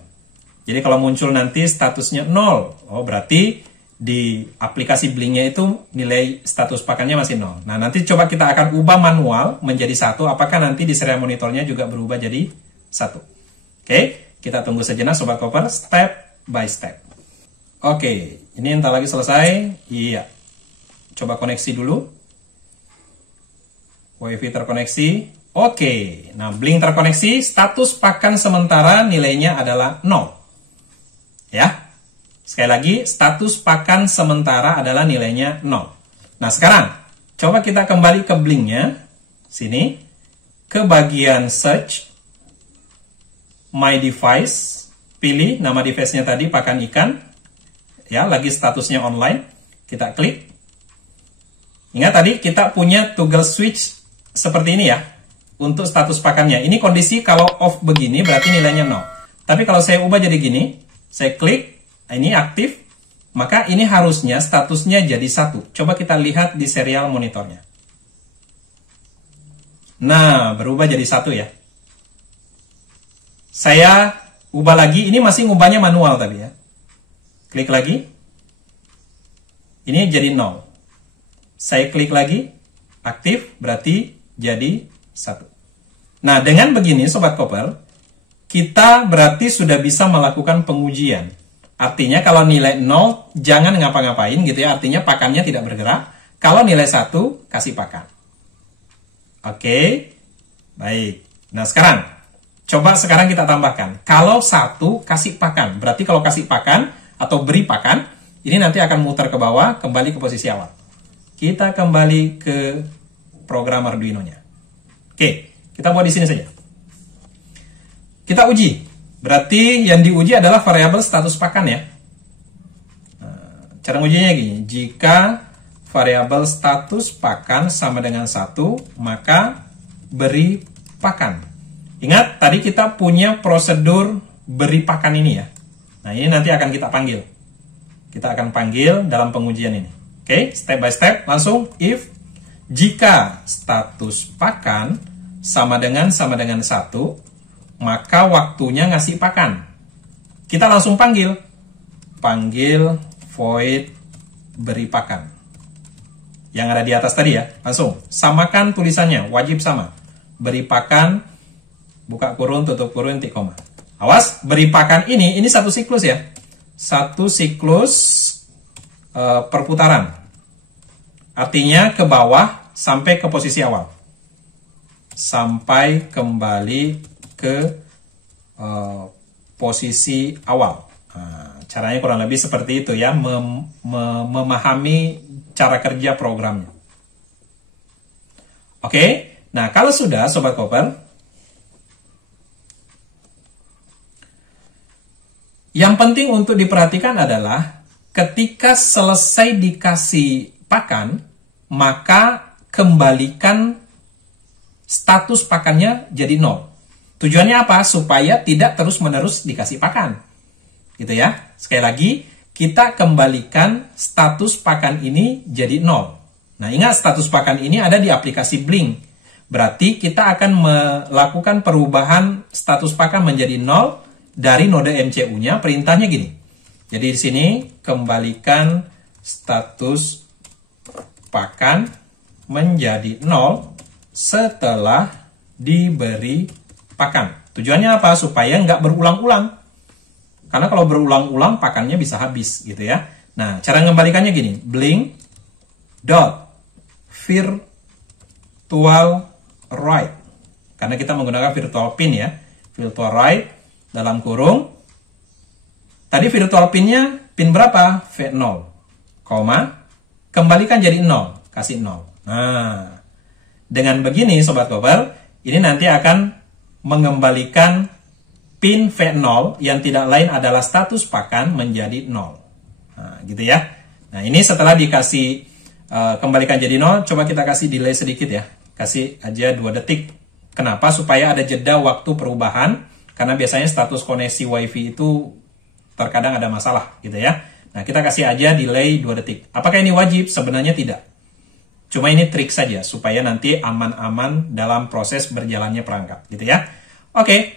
Jadi kalau muncul nanti statusnya 0, oh berarti di aplikasi Blink-nya itu nilai status pakannya masih 0. Nah, nanti coba kita akan ubah manual menjadi 1, apakah nanti di serial monitornya juga berubah jadi 1. Oke, kita tunggu sejenak Sobat Koper, step by step. Oke, ini entar lagi selesai. Iya. Coba koneksi dulu. WiFi terkoneksi. Oke, nah Blink terkoneksi, status pakan sementara nilainya adalah 0. Ya. Sekali lagi, status pakan sementara adalah nilainya 0. Nah, sekarang coba kita kembali ke Blink-nya. Sini. Ke bagian search. My device. Pilih nama device-nya tadi, pakan ikan. Ya, lagi statusnya online. Kita klik. Ingat tadi kita punya toggle switch seperti ini ya. Untuk status pakannya. Ini kondisi kalau off begini berarti nilainya 0. Tapi kalau saya ubah jadi gini. Saya klik. Ini aktif. Maka ini harusnya statusnya jadi 1. Coba kita lihat di serial monitornya. Nah, berubah jadi 1 ya. Saya ubah lagi. Ini masih ngubahnya manual tadi ya. Klik lagi. Ini jadi 0. Saya klik lagi, aktif, berarti jadi 1. Nah, dengan begini Sobat Koper, kita berarti sudah bisa melakukan pengujian. Artinya kalau nilai 0, jangan ngapa-ngapain gitu ya. Artinya pakannya tidak bergerak. Kalau nilai 1, kasih pakan. Oke, baik. Nah, coba sekarang kita tambahkan. Kalau 1, kasih pakan. Berarti kalau kasih pakan atau beri pakan, ini nanti akan muter ke bawah, kembali ke posisi awal. Kita kembali ke program Arduino-nya. Oke, kita buat di sini saja. Kita uji. Berarti yang diuji adalah variabel status pakan ya. Nah, cara ujinya gini. Jika variabel status pakan sama dengan 1, maka beri pakan. Ingat, tadi kita punya prosedur beri pakan ini ya. Nah, ini nanti akan kita panggil. Kita akan panggil dalam pengujian ini. Oke, step by step. Langsung if jika status pakan sama dengan 1, maka waktunya ngasih pakan. Kita langsung panggil. Panggil void beri pakan. Yang ada di atas tadi ya. Langsung samakan tulisannya, wajib sama. Beri pakan, buka kurung, tutup kurung, titik koma. Awas, beri pakan ini satu siklus ya. Satu siklus perputaran. Artinya ke bawah sampai ke posisi awal. Sampai kembali ke posisi awal. Nah, caranya kurang lebih seperti itu ya, memahami cara kerja programnya. Oke, nah kalau sudah Sobat Koper, yang penting untuk diperhatikan adalah ketika selesai dikasih pakan, maka kembalikan status pakannya jadi 0. Tujuannya apa? Supaya tidak terus-menerus dikasih pakan. Gitu ya. Sekali lagi, kita kembalikan status pakan ini jadi 0. Nah, ingat status pakan ini ada di aplikasi Blink. Berarti kita akan melakukan perubahan status pakan menjadi 0 dari node MCU-nya. Perintahnya gini. Jadi di sini kembalikan status pakan menjadi 0 setelah diberi pakan. Tujuannya apa? Supaya nggak berulang-ulang. Karena kalau berulang-ulang pakannya bisa habis gitu ya. Nah, cara mengembalikannya gini. Blink dot virtual write. Karena kita menggunakan virtual pin ya. Virtual write dalam kurung. Tadi virtual pinnya pin berapa? V0. Koma. Kembalikan jadi 0. Kasih 0. Nah, dengan begini Sobat Koper, ini nanti akan mengembalikan pin V0 yang tidak lain adalah status pakan menjadi 0. Nah, gitu ya. Nah, ini setelah dikasih kembalikan jadi 0, coba kita kasih delay sedikit ya. Kasih aja 2 detik. Kenapa? Supaya ada jeda waktu perubahan, karena biasanya status koneksi WiFi itu terkadang ada masalah gitu ya. Nah, kita kasih aja delay 2 detik. Apakah ini wajib? Sebenarnya tidak. Cuma ini trik saja supaya nanti aman-aman dalam proses berjalannya perangkat gitu ya. Oke,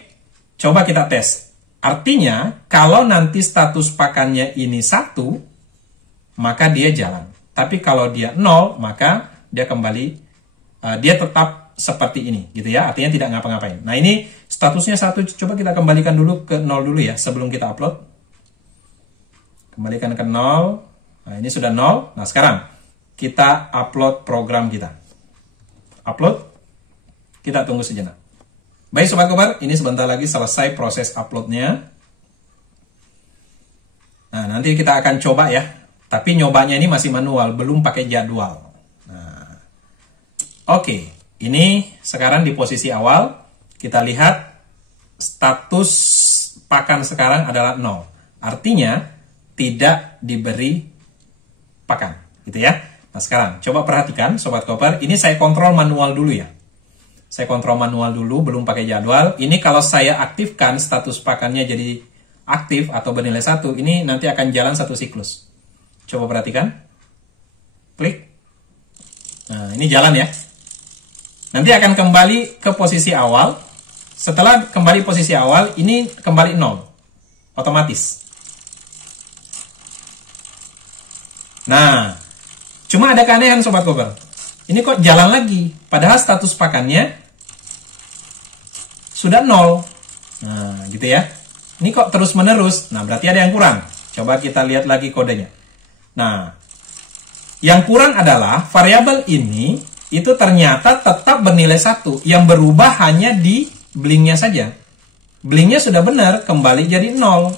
coba kita tes. Artinya kalau nanti status pakannya ini 1, maka dia jalan. Tapi kalau dia 0, maka dia kembali, dia tetap seperti ini gitu ya. Artinya tidak ngapa-ngapain. Nah, ini statusnya 1, coba kita kembalikan dulu ke 0 dulu ya sebelum kita upload. Kembalikan ke 0. Nah, ini sudah 0. Nah, sekarang kita upload program kita. Upload. Kita tunggu sejenak. Baik Sobat Koper, ini sebentar lagi selesai proses uploadnya. Nah, nanti kita akan coba ya. Tapi nyobanya ini masih manual, belum pakai jadwal. Nah, oke. Ini sekarang di posisi awal. Kita lihat status pakan sekarang adalah 0. Artinya tidak diberi pakan. Gitu ya. Nah, sekarang coba perhatikan Sobat Koper, ini saya kontrol manual dulu ya. Saya kontrol manual dulu, belum pakai jadwal. Ini kalau saya aktifkan status pakannya jadi aktif atau bernilai 1, ini nanti akan jalan 1 siklus. Coba perhatikan. Klik. Nah, ini jalan ya. Nanti akan kembali ke posisi awal. Setelah kembali posisi awal, ini kembali 0. Otomatis. Nah, cuma ada keanehan Sobat Koper. Ini kok jalan lagi, padahal status pakannya sudah 0. Nah, gitu ya. Ini kok terus-menerus. Nah, berarti ada yang kurang. Coba kita lihat lagi kodenya. Nah, yang kurang adalah variabel ini itu ternyata tetap bernilai 1. Yang berubah hanya di blinknya saja. Blinknya sudah benar, kembali jadi 0.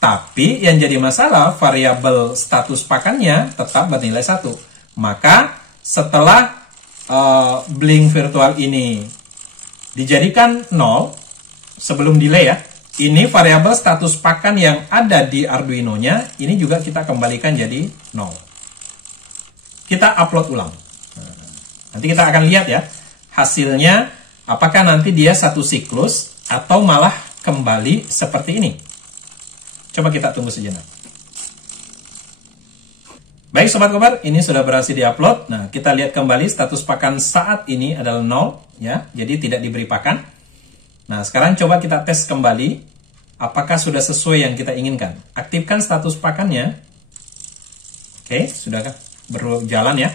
Tapi yang jadi masalah, variabel status pakannya tetap bernilai 1. Maka setelah blink virtual ini dijadikan 0, sebelum delay ya, ini variabel status pakan yang ada di Arduino-nya, ini juga kita kembalikan jadi 0. Kita upload ulang. Nanti kita akan lihat ya, hasilnya apakah nanti dia satu siklus atau malah kembali seperti ini. Coba kita tunggu sejenak. Baik Sobat Koper, ini sudah berhasil diupload. Nah, kita lihat kembali status pakan saat ini adalah 0 ya, jadi tidak diberi pakan. Nah, sekarang coba kita tes kembali apakah sudah sesuai yang kita inginkan. Aktifkan status pakannya. Oke, sudah berjalan ya.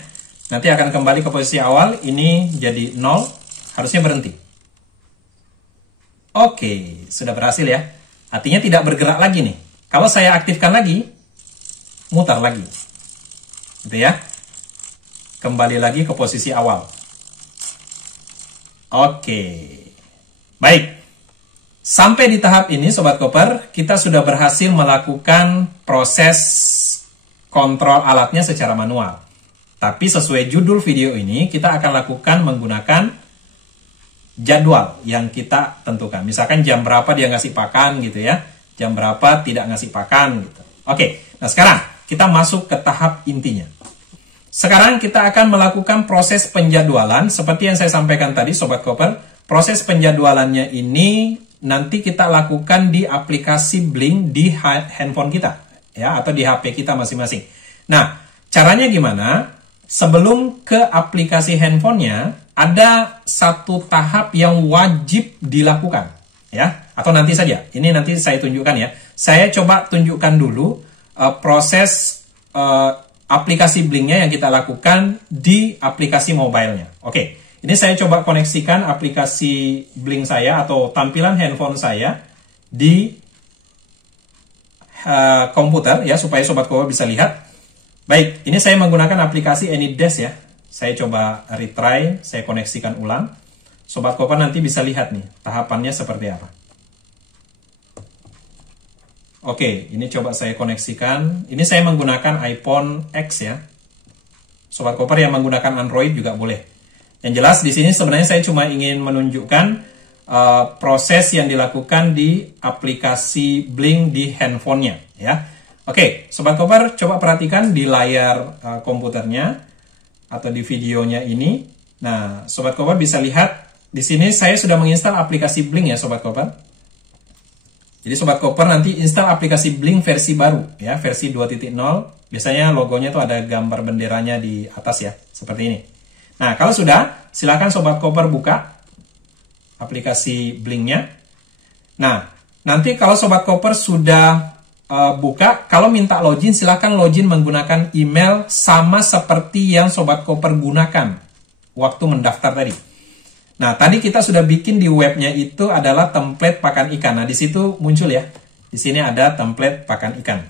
Nanti akan kembali ke posisi awal, ini jadi 0, harusnya berhenti. Oke, sudah berhasil ya. Artinya tidak bergerak lagi nih. Kalau saya aktifkan lagi, mutar lagi. Gitu ya. Kembali lagi ke posisi awal. Oke. Baik. Sampai di tahap ini Sobat Koper, kita sudah berhasil melakukan proses kontrol alatnya secara manual. Tapi sesuai judul video ini, kita akan lakukan menggunakan jadwal yang kita tentukan. Misalkan jam berapa dia ngasih pakan gitu ya. Jam berapa tidak ngasih pakan gitu. Oke, nah sekarang kita masuk ke tahap intinya. Sekarang kita akan melakukan proses penjadwalan seperti yang saya sampaikan tadi Sobat Koper. Proses penjadwalannya ini nanti kita lakukan di aplikasi Blink di handphone kita ya, atau di HP kita masing-masing. Nah, caranya gimana? Sebelum ke aplikasi handphonenya ada satu tahap yang wajib dilakukan ya, atau nanti saja. Ini nanti saya tunjukkan ya. Saya coba tunjukkan dulu proses aplikasi Blinknya yang kita lakukan di aplikasi mobile-nya. Oke, ini saya coba koneksikan aplikasi Blink saya atau tampilan handphone saya di komputer ya, supaya Sobat Koper bisa lihat. Baik, ini saya menggunakan aplikasi AnyDesk ya. Saya coba retry, saya koneksikan ulang. Sobat Koper nanti bisa lihat nih tahapannya seperti apa. Oke, ini coba saya koneksikan. Ini saya menggunakan iPhone X ya. Sobat Koper yang menggunakan Android juga boleh. Yang jelas di sini sebenarnya saya cuma ingin menunjukkan proses yang dilakukan di aplikasi Blink di handphonenya ya. Oke, Sobat Koper coba perhatikan di layar komputernya atau di videonya ini. Nah, Sobat Koper bisa lihat di sini saya sudah menginstal aplikasi Blink ya Sobat Koper. Jadi Sobat Koper nanti install aplikasi Blink versi baru ya, versi 2.0. Biasanya logonya tuh ada gambar benderanya di atas ya, seperti ini. Nah, kalau sudah, silakan Sobat Koper buka aplikasi Blinknya. Nah, nanti kalau Sobat Koper sudah buka, kalau minta login, silakan login menggunakan email sama seperti yang Sobat Koper gunakan waktu mendaftar tadi. Nah, tadi kita sudah bikin di webnya itu adalah template pakan ikan. Nah, di situ muncul ya. Di sini ada template pakan ikan.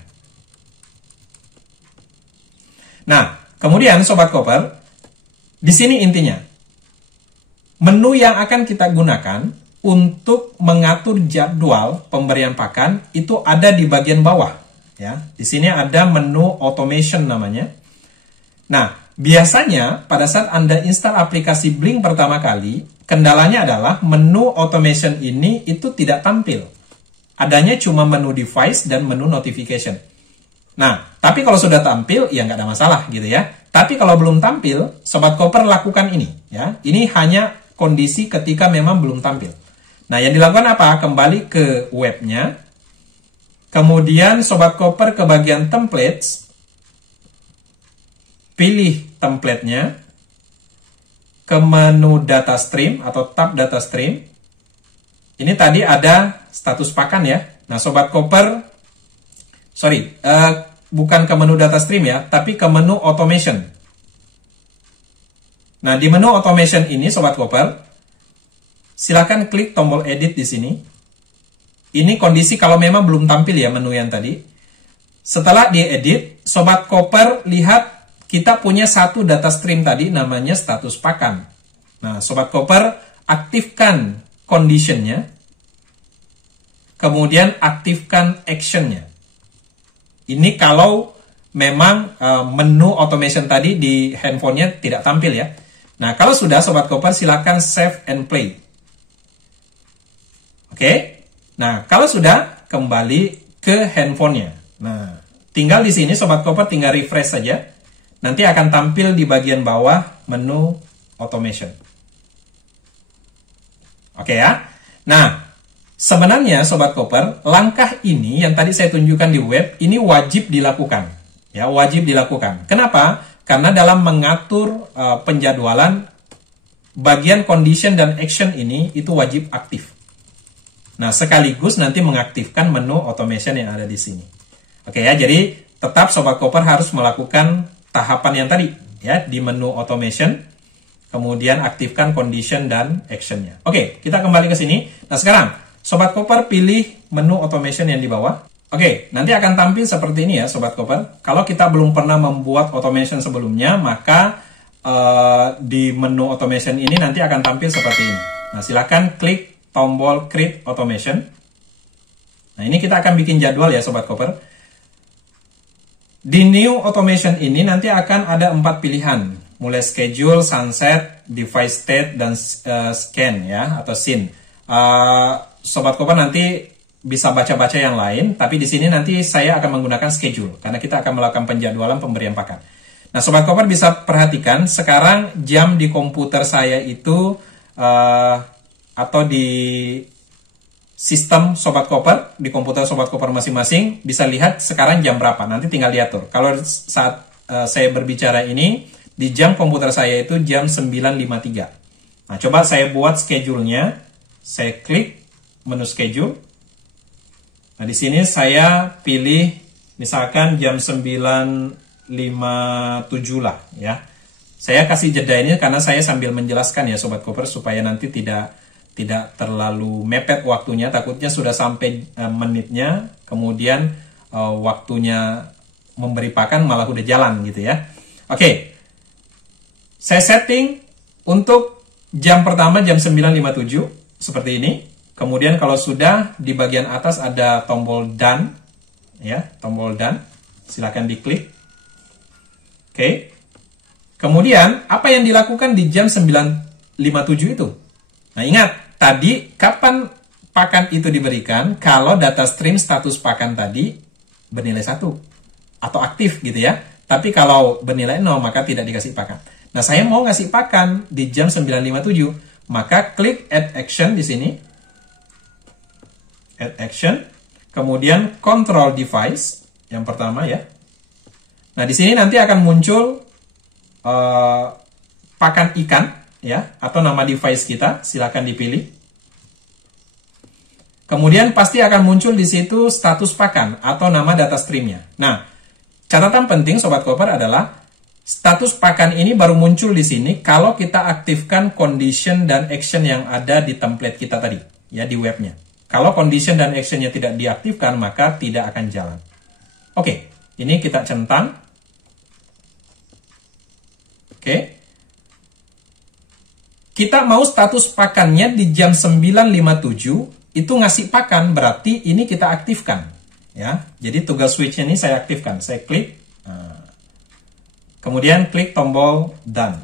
Nah, kemudian Sobat Koper, di sini intinya, menu yang akan kita gunakan untuk mengatur jadwal pemberian pakan itu ada di bagian bawah. Ya, di sini ada menu automation namanya. Nah, biasanya pada saat Anda install aplikasi Blink pertama kali, kendalanya adalah menu automation ini itu tidak tampil. Adanya cuma menu device dan menu notification. Nah, tapi kalau sudah tampil, ya nggak ada masalah gitu ya. Tapi kalau belum tampil, Sobat Koper lakukan ini. Ya, ini hanya kondisi ketika memang belum tampil. Nah, yang dilakukan apa? Kembali ke webnya. Kemudian Sobat Koper ke bagian templates. Pilih templatenya. Ke menu data stream atau tab data stream. Ini tadi ada status pakan ya. Nah, Sobat Koper, bukan ke menu data stream ya, tapi ke menu automation. Nah, di menu automation ini Sobat Koper, silakan klik tombol edit di sini. Ini kondisi kalau memang belum tampil ya menu yang tadi. Setelah diedit, Sobat Koper lihat kita punya satu data stream tadi namanya status pakan. Nah, Sobat Koper aktifkan condition-nya, kemudian aktifkan action-nya. Ini kalau memang menu automation tadi di handphonenya tidak tampil ya. Nah, kalau sudah Sobat Koper silakan save and play. Oke. Nah, kalau sudah kembali ke handphonenya. Nah, tinggal di sini Sobat Koper tinggal refresh saja. Nanti akan tampil di bagian bawah menu automation. Oke ya. Nah, sebenarnya Sobat Koper, langkah ini yang tadi saya tunjukkan di web, ini wajib dilakukan. Ya, wajib dilakukan. Kenapa? Karena dalam mengatur penjadwalan, bagian condition dan action ini itu wajib aktif. Nah, sekaligus nanti mengaktifkan menu automation yang ada di sini. Oke ya, jadi tetap Sobat Koper harus melakukan tahapan yang tadi ya di menu automation, kemudian aktifkan condition dan action-nya. Oke, kita kembali ke sini. Nah, sekarang Sobat Koper pilih menu automation yang di bawah. Oke, nanti akan tampil seperti ini ya Sobat Koper. Kalau kita belum pernah membuat automation sebelumnya, maka di menu automation ini nanti akan tampil seperti ini. Nah, silakan klik tombol create automation. Nah, ini kita akan bikin jadwal ya Sobat Koper. Di new automation ini nanti akan ada 4 pilihan. Mulai schedule, sunset, device state, dan scan ya, atau scene. Sobat Koper nanti bisa baca-baca yang lain, tapi di sini nanti saya akan menggunakan schedule, karena kita akan melakukan penjadwalan pemberian pakan. Nah, Sobat Koper bisa perhatikan, sekarang jam di komputer saya itu, atau di sistem Sobat Koper, di komputer Sobat Koper masing-masing, bisa lihat sekarang jam berapa, nanti tinggal diatur. Kalau saat saya berbicara ini, di jam komputer saya itu jam 9.53. Nah, coba saya buat schedule-nya, saya klik menu schedule. Nah, di sini saya pilih misalkan jam 9.57 lah ya. Saya kasih jeda ini karena saya sambil menjelaskan ya Sobat Koper, supaya nanti tidak terlalu mepet waktunya, takutnya sudah sampai menitnya, kemudian waktunya memberi pakan malah udah jalan gitu ya. Oke, saya setting untuk jam pertama jam 9.57 seperti ini. Kemudian kalau sudah, di bagian atas ada tombol done ya, tombol done, silakan diklik. Oke. Kemudian apa yang dilakukan di jam 9.57 itu? Nah, ingat tadi kapan pakan itu diberikan? Kalau data stream status pakan tadi bernilai 1 atau aktif gitu ya. Tapi kalau bernilai 0 maka tidak dikasih pakan. Nah, saya mau ngasih pakan di jam 9.57, maka klik add action di sini. Add action, kemudian control device yang pertama ya. Nah, di sini nanti akan muncul pakan ikan ya, atau nama device kita, silakan dipilih. Kemudian pasti akan muncul di situ status pakan atau nama data streamnya. Nah, catatan penting Sobat Koper adalah status pakan ini baru muncul di sini kalau kita aktifkan condition dan action yang ada di template kita tadi ya, di webnya. Kalau condition dan actionnya tidak diaktifkan, maka tidak akan jalan. Oke, ini kita centang. Oke. Kita mau status pakannya di jam 9.57, itu ngasih pakan, berarti ini kita aktifkan. Ya, jadi tugas switch-nya ini saya aktifkan. Saya klik. Kemudian klik tombol done.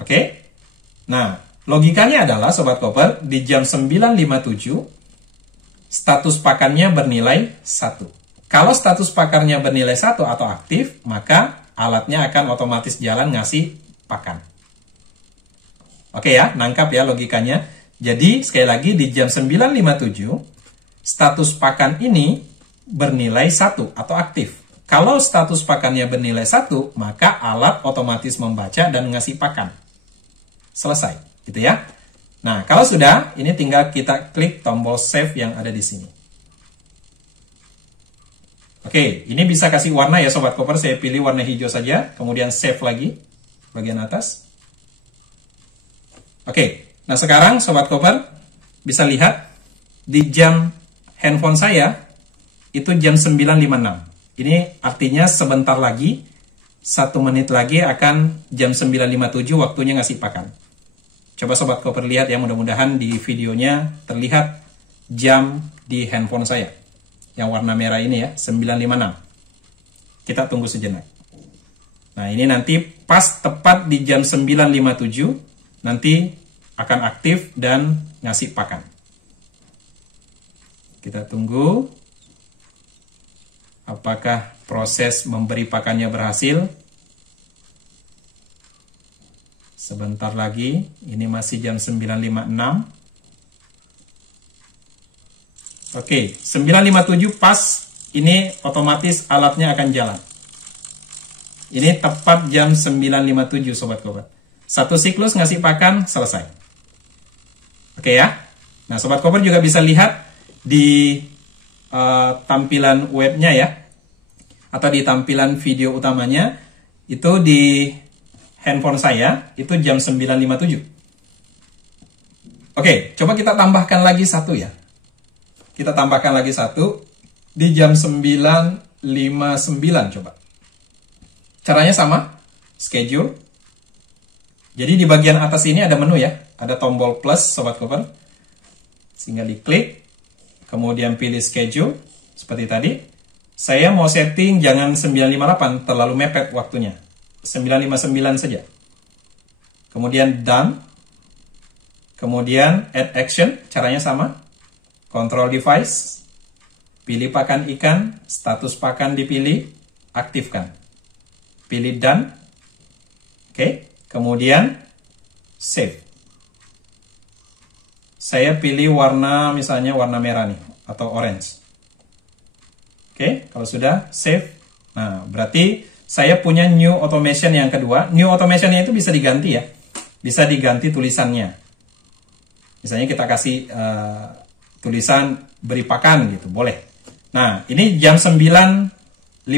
Oke. Nah, logikanya adalah Sobat Koper, di jam 9.57 status pakannya bernilai 1. Kalau status pakannya bernilai 1 atau aktif, maka alatnya akan otomatis jalan ngasih pakan. Oke ya, nangkap ya logikanya. Jadi sekali lagi di jam 9.57 status pakan ini bernilai 1 atau aktif. Kalau status pakannya bernilai 1, maka alat otomatis membaca dan ngasih pakan. Selesai, gitu ya. Nah, kalau sudah, ini tinggal kita klik tombol save yang ada di sini. Oke, ini bisa kasih warna ya Sobat Koper. Saya pilih warna hijau saja, kemudian save lagi bagian atas. Oke, nah sekarang Sobat Koper bisa lihat di jam handphone saya itu jam 9.56. Ini artinya sebentar lagi, 1 menit lagi akan jam 9.57 waktunya ngasih pakan. Coba Sobat Koper lihat ya, mudah-mudahan di videonya terlihat jam di handphone saya. Yang warna merah ini ya, 9.56. Kita tunggu sejenak. Nah ini nanti pas tepat di jam 9.57, nanti akan aktif dan ngasih pakan. Kita tunggu. Apakah proses memberi pakannya berhasil? Sebentar lagi, ini masih jam 9.56. Oke, 9.57 pas, ini otomatis alatnya akan jalan. Ini tepat jam 9.57 Sobat Koper. 1 siklus ngasih pakan, selesai. Oke ya. Nah Sobat Koper juga bisa lihat di tampilan webnya ya, atau di tampilan video utamanya, itu di handphone saya, itu jam 9.57. Oke, coba kita tambahkan lagi satu ya. Kita tambahkan lagi satu di jam 9.59 coba. Caranya sama, schedule. Jadi di bagian atas ini ada menu ya, ada tombol plus Sobat Koper. Sehingga diklik, kemudian pilih schedule seperti tadi. Saya mau setting jangan 9.58, terlalu mepet waktunya. 9.59 saja. Kemudian done. Kemudian add action, caranya sama. Control device, pilih pakan ikan, status pakan dipilih, aktifkan. Pilih done. Oke, kemudian save. Saya pilih warna, misalnya warna merah nih, atau orange. Oke, kalau sudah, save. Nah, berarti saya punya new automation yang kedua. New automation-nya itu bisa diganti ya. Bisa diganti tulisannya. Misalnya kita kasih tulisan beri pakan gitu, boleh. Nah, ini jam 9.59.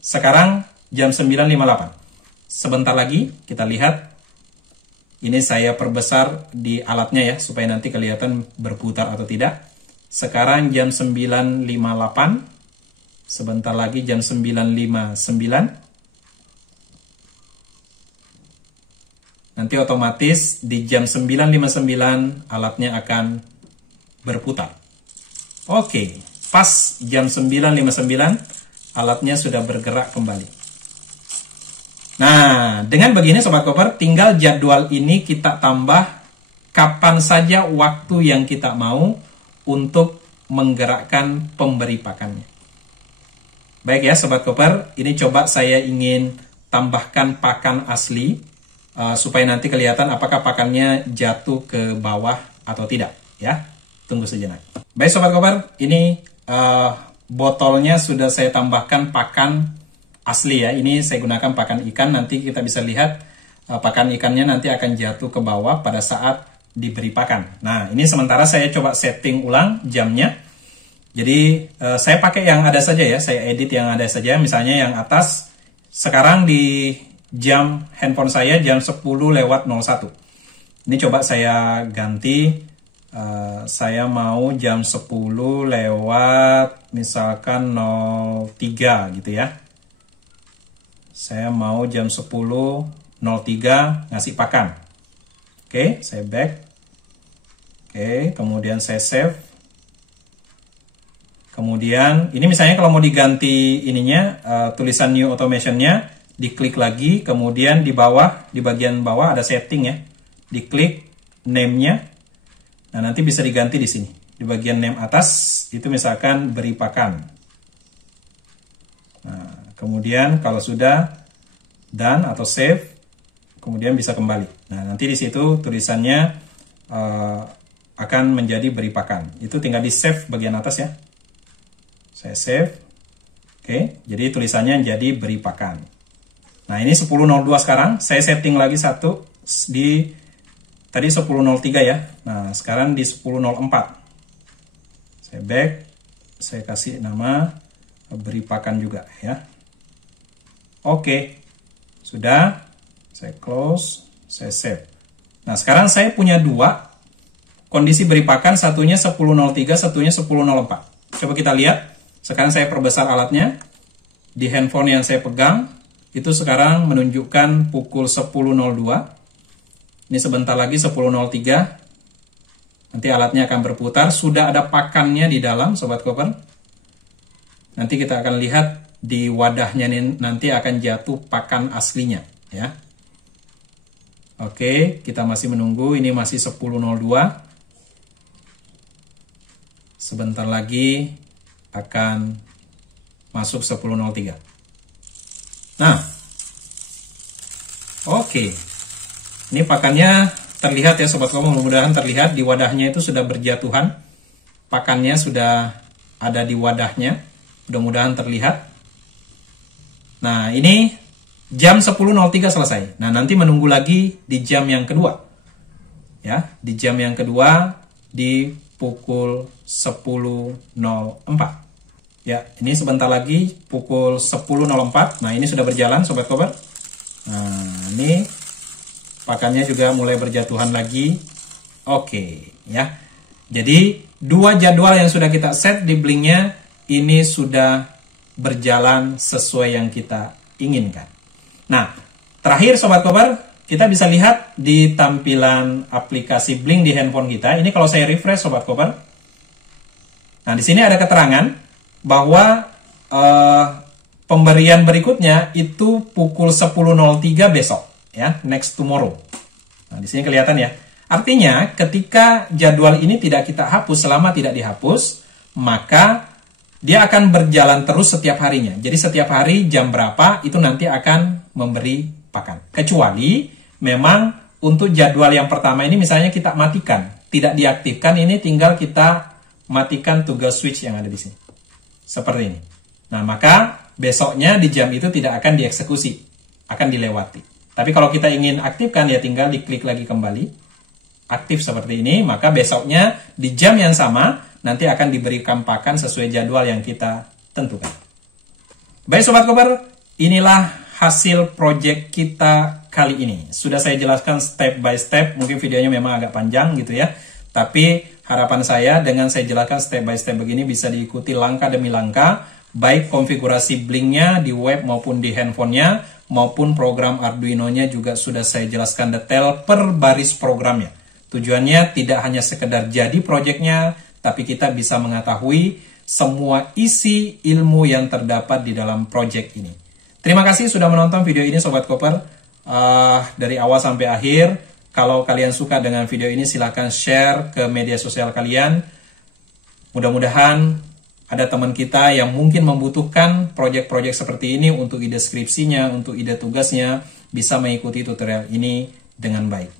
Sekarang jam 9.58. Sebentar lagi kita lihat. Ini saya perbesar di alatnya ya, supaya nanti kelihatan berputar atau tidak. Sekarang jam 9.58. Sebentar lagi jam 9.59. Nanti otomatis di jam 9.59 alatnya akan berputar. Oke, pas jam 9.59 alatnya sudah bergerak kembali. Nah, dengan begini Sobat Koper, tinggal jadwal ini kita tambah kapan saja waktu yang kita mau untuk menggerakkan pemberi pakannya. Baik ya Sobat Koper, ini coba saya ingin tambahkan pakan asli supaya nanti kelihatan apakah pakannya jatuh ke bawah atau tidak ya. Tunggu sejenak. Baik Sobat Koper, ini botolnya sudah saya tambahkan pakan asli ya. Ini saya gunakan pakan ikan. Nanti kita bisa lihat pakan ikannya nanti akan jatuh ke bawah pada saat diberi pakan. Nah, ini sementara saya coba setting ulang jamnya. Jadi saya pakai yang ada saja ya. Saya edit yang ada saja. Misalnya yang atas sekarang di jam handphone saya jam 10:01. Ini coba saya ganti. Saya mau jam 10 lewat misalkan 03 gitu ya. Saya mau jam 10.03 ngasih pakan. Oke, saya back. Oke, kemudian saya save. Kemudian ini misalnya kalau mau diganti ininya tulisan new automation-nya, diklik lagi, kemudian di bawah, di bagian bawah ada setting ya. Diklik name-nya. Nah, nanti bisa diganti di sini. Di bagian name atas, itu misalkan beri pakan. Nah, kemudian kalau sudah done atau save, kemudian bisa kembali. Nah, nanti di situ tulisannya akan menjadi beri pakan. Itu tinggal di save bagian atas ya. Saya save. Oke, jadi tulisannya jadi beri pakan. Nah, ini 10.02 sekarang. Saya setting lagi satu di tadi 10.03 ya. Nah, sekarang di 10.04. Saya back. Saya kasih nama beri pakan juga ya. Oke, sudah. Saya close, saya save. Nah, sekarang saya punya dua kondisi beri pakan, satunya 10.03, satunya 10.04. Coba kita lihat. Sekarang saya perbesar alatnya. Di handphone yang saya pegang, itu sekarang menunjukkan pukul 10.02. Ini sebentar lagi 10.03. Nanti alatnya akan berputar. Sudah ada pakannya di dalam, Sobat Koper. Nanti kita akan lihat di wadahnya nanti akan jatuh pakan aslinya ya. Oke, kita masih menunggu. Ini masih 10.02. Sebentar lagi akan masuk 10.03. Nah, oke. Ini pakannya terlihat ya Sobat Koper, mudah-mudahan terlihat di wadahnya itu sudah berjatuhan. Pakannya sudah ada di wadahnya, mudah-mudahan terlihat. Nah, ini jam 10.03 selesai. Nah, nanti menunggu lagi di jam yang kedua. Ya, di jam yang kedua di pukul 10.04. Ya, ini sebentar lagi pukul 10.04. Nah, ini sudah berjalan Sobat Koper. Nah, ini pakannya juga mulai berjatuhan lagi. Oke, ya. Jadi, dua jadwal yang sudah kita set di blinknya ini sudah berjalan sesuai yang kita inginkan. Nah, terakhir Sobat Koper, kita bisa lihat di tampilan aplikasi Blink di handphone kita. Ini kalau saya refresh Sobat Koper. Nah, di sini ada keterangan bahwa pemberian berikutnya itu pukul 10.03 besok, ya, next tomorrow. Nah, di sini kelihatan ya. Artinya, ketika jadwal ini tidak kita hapus, selama tidak dihapus, maka dia akan berjalan terus setiap harinya. Jadi setiap hari jam berapa itu nanti akan memberi pakan. Kecuali memang untuk jadwal yang pertama ini misalnya kita matikan, tidak diaktifkan, ini tinggal kita matikan tugas switch yang ada di sini. Seperti ini. Nah, maka besoknya di jam itu tidak akan dieksekusi, akan dilewati. Tapi kalau kita ingin aktifkan ya tinggal diklik lagi kembali. Aktif seperti ini, maka besoknya di jam yang sama nanti akan diberikan pakan sesuai jadwal yang kita tentukan. Baik Sobat Koper, inilah hasil project kita kali ini. Sudah saya jelaskan step by step, mungkin videonya memang agak panjang gitu ya. Tapi harapan saya dengan saya jelaskan step by step begini bisa diikuti langkah demi langkah, baik konfigurasi Blinknya di web maupun di handphonenya, maupun program Arduino-nya juga sudah saya jelaskan detail per baris programnya. Tujuannya tidak hanya sekedar jadi projectnya, tapi kita bisa mengetahui semua isi ilmu yang terdapat di dalam project ini. Terima kasih sudah menonton video ini Sobat Koper. Dari awal sampai akhir. Kalau kalian suka dengan video ini silahkan share ke media sosial kalian. Mudah-mudahan ada teman kita yang mungkin membutuhkan project-project seperti ini untuk ide skripsinya, untuk ide tugasnya, bisa mengikuti tutorial ini dengan baik.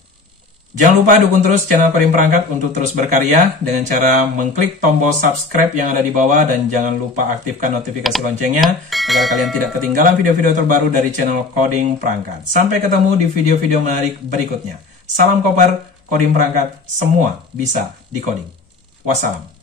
Jangan lupa dukung terus channel Kodim Perangkat untuk terus berkarya dengan cara mengklik tombol subscribe yang ada di bawah, dan jangan lupa aktifkan notifikasi loncengnya agar kalian tidak ketinggalan video-video terbaru dari channel Kodim Perangkat. Sampai ketemu di video-video menarik berikutnya. Salam Koper, Kodim Perangkat, semua bisa dikoding. Wassalam.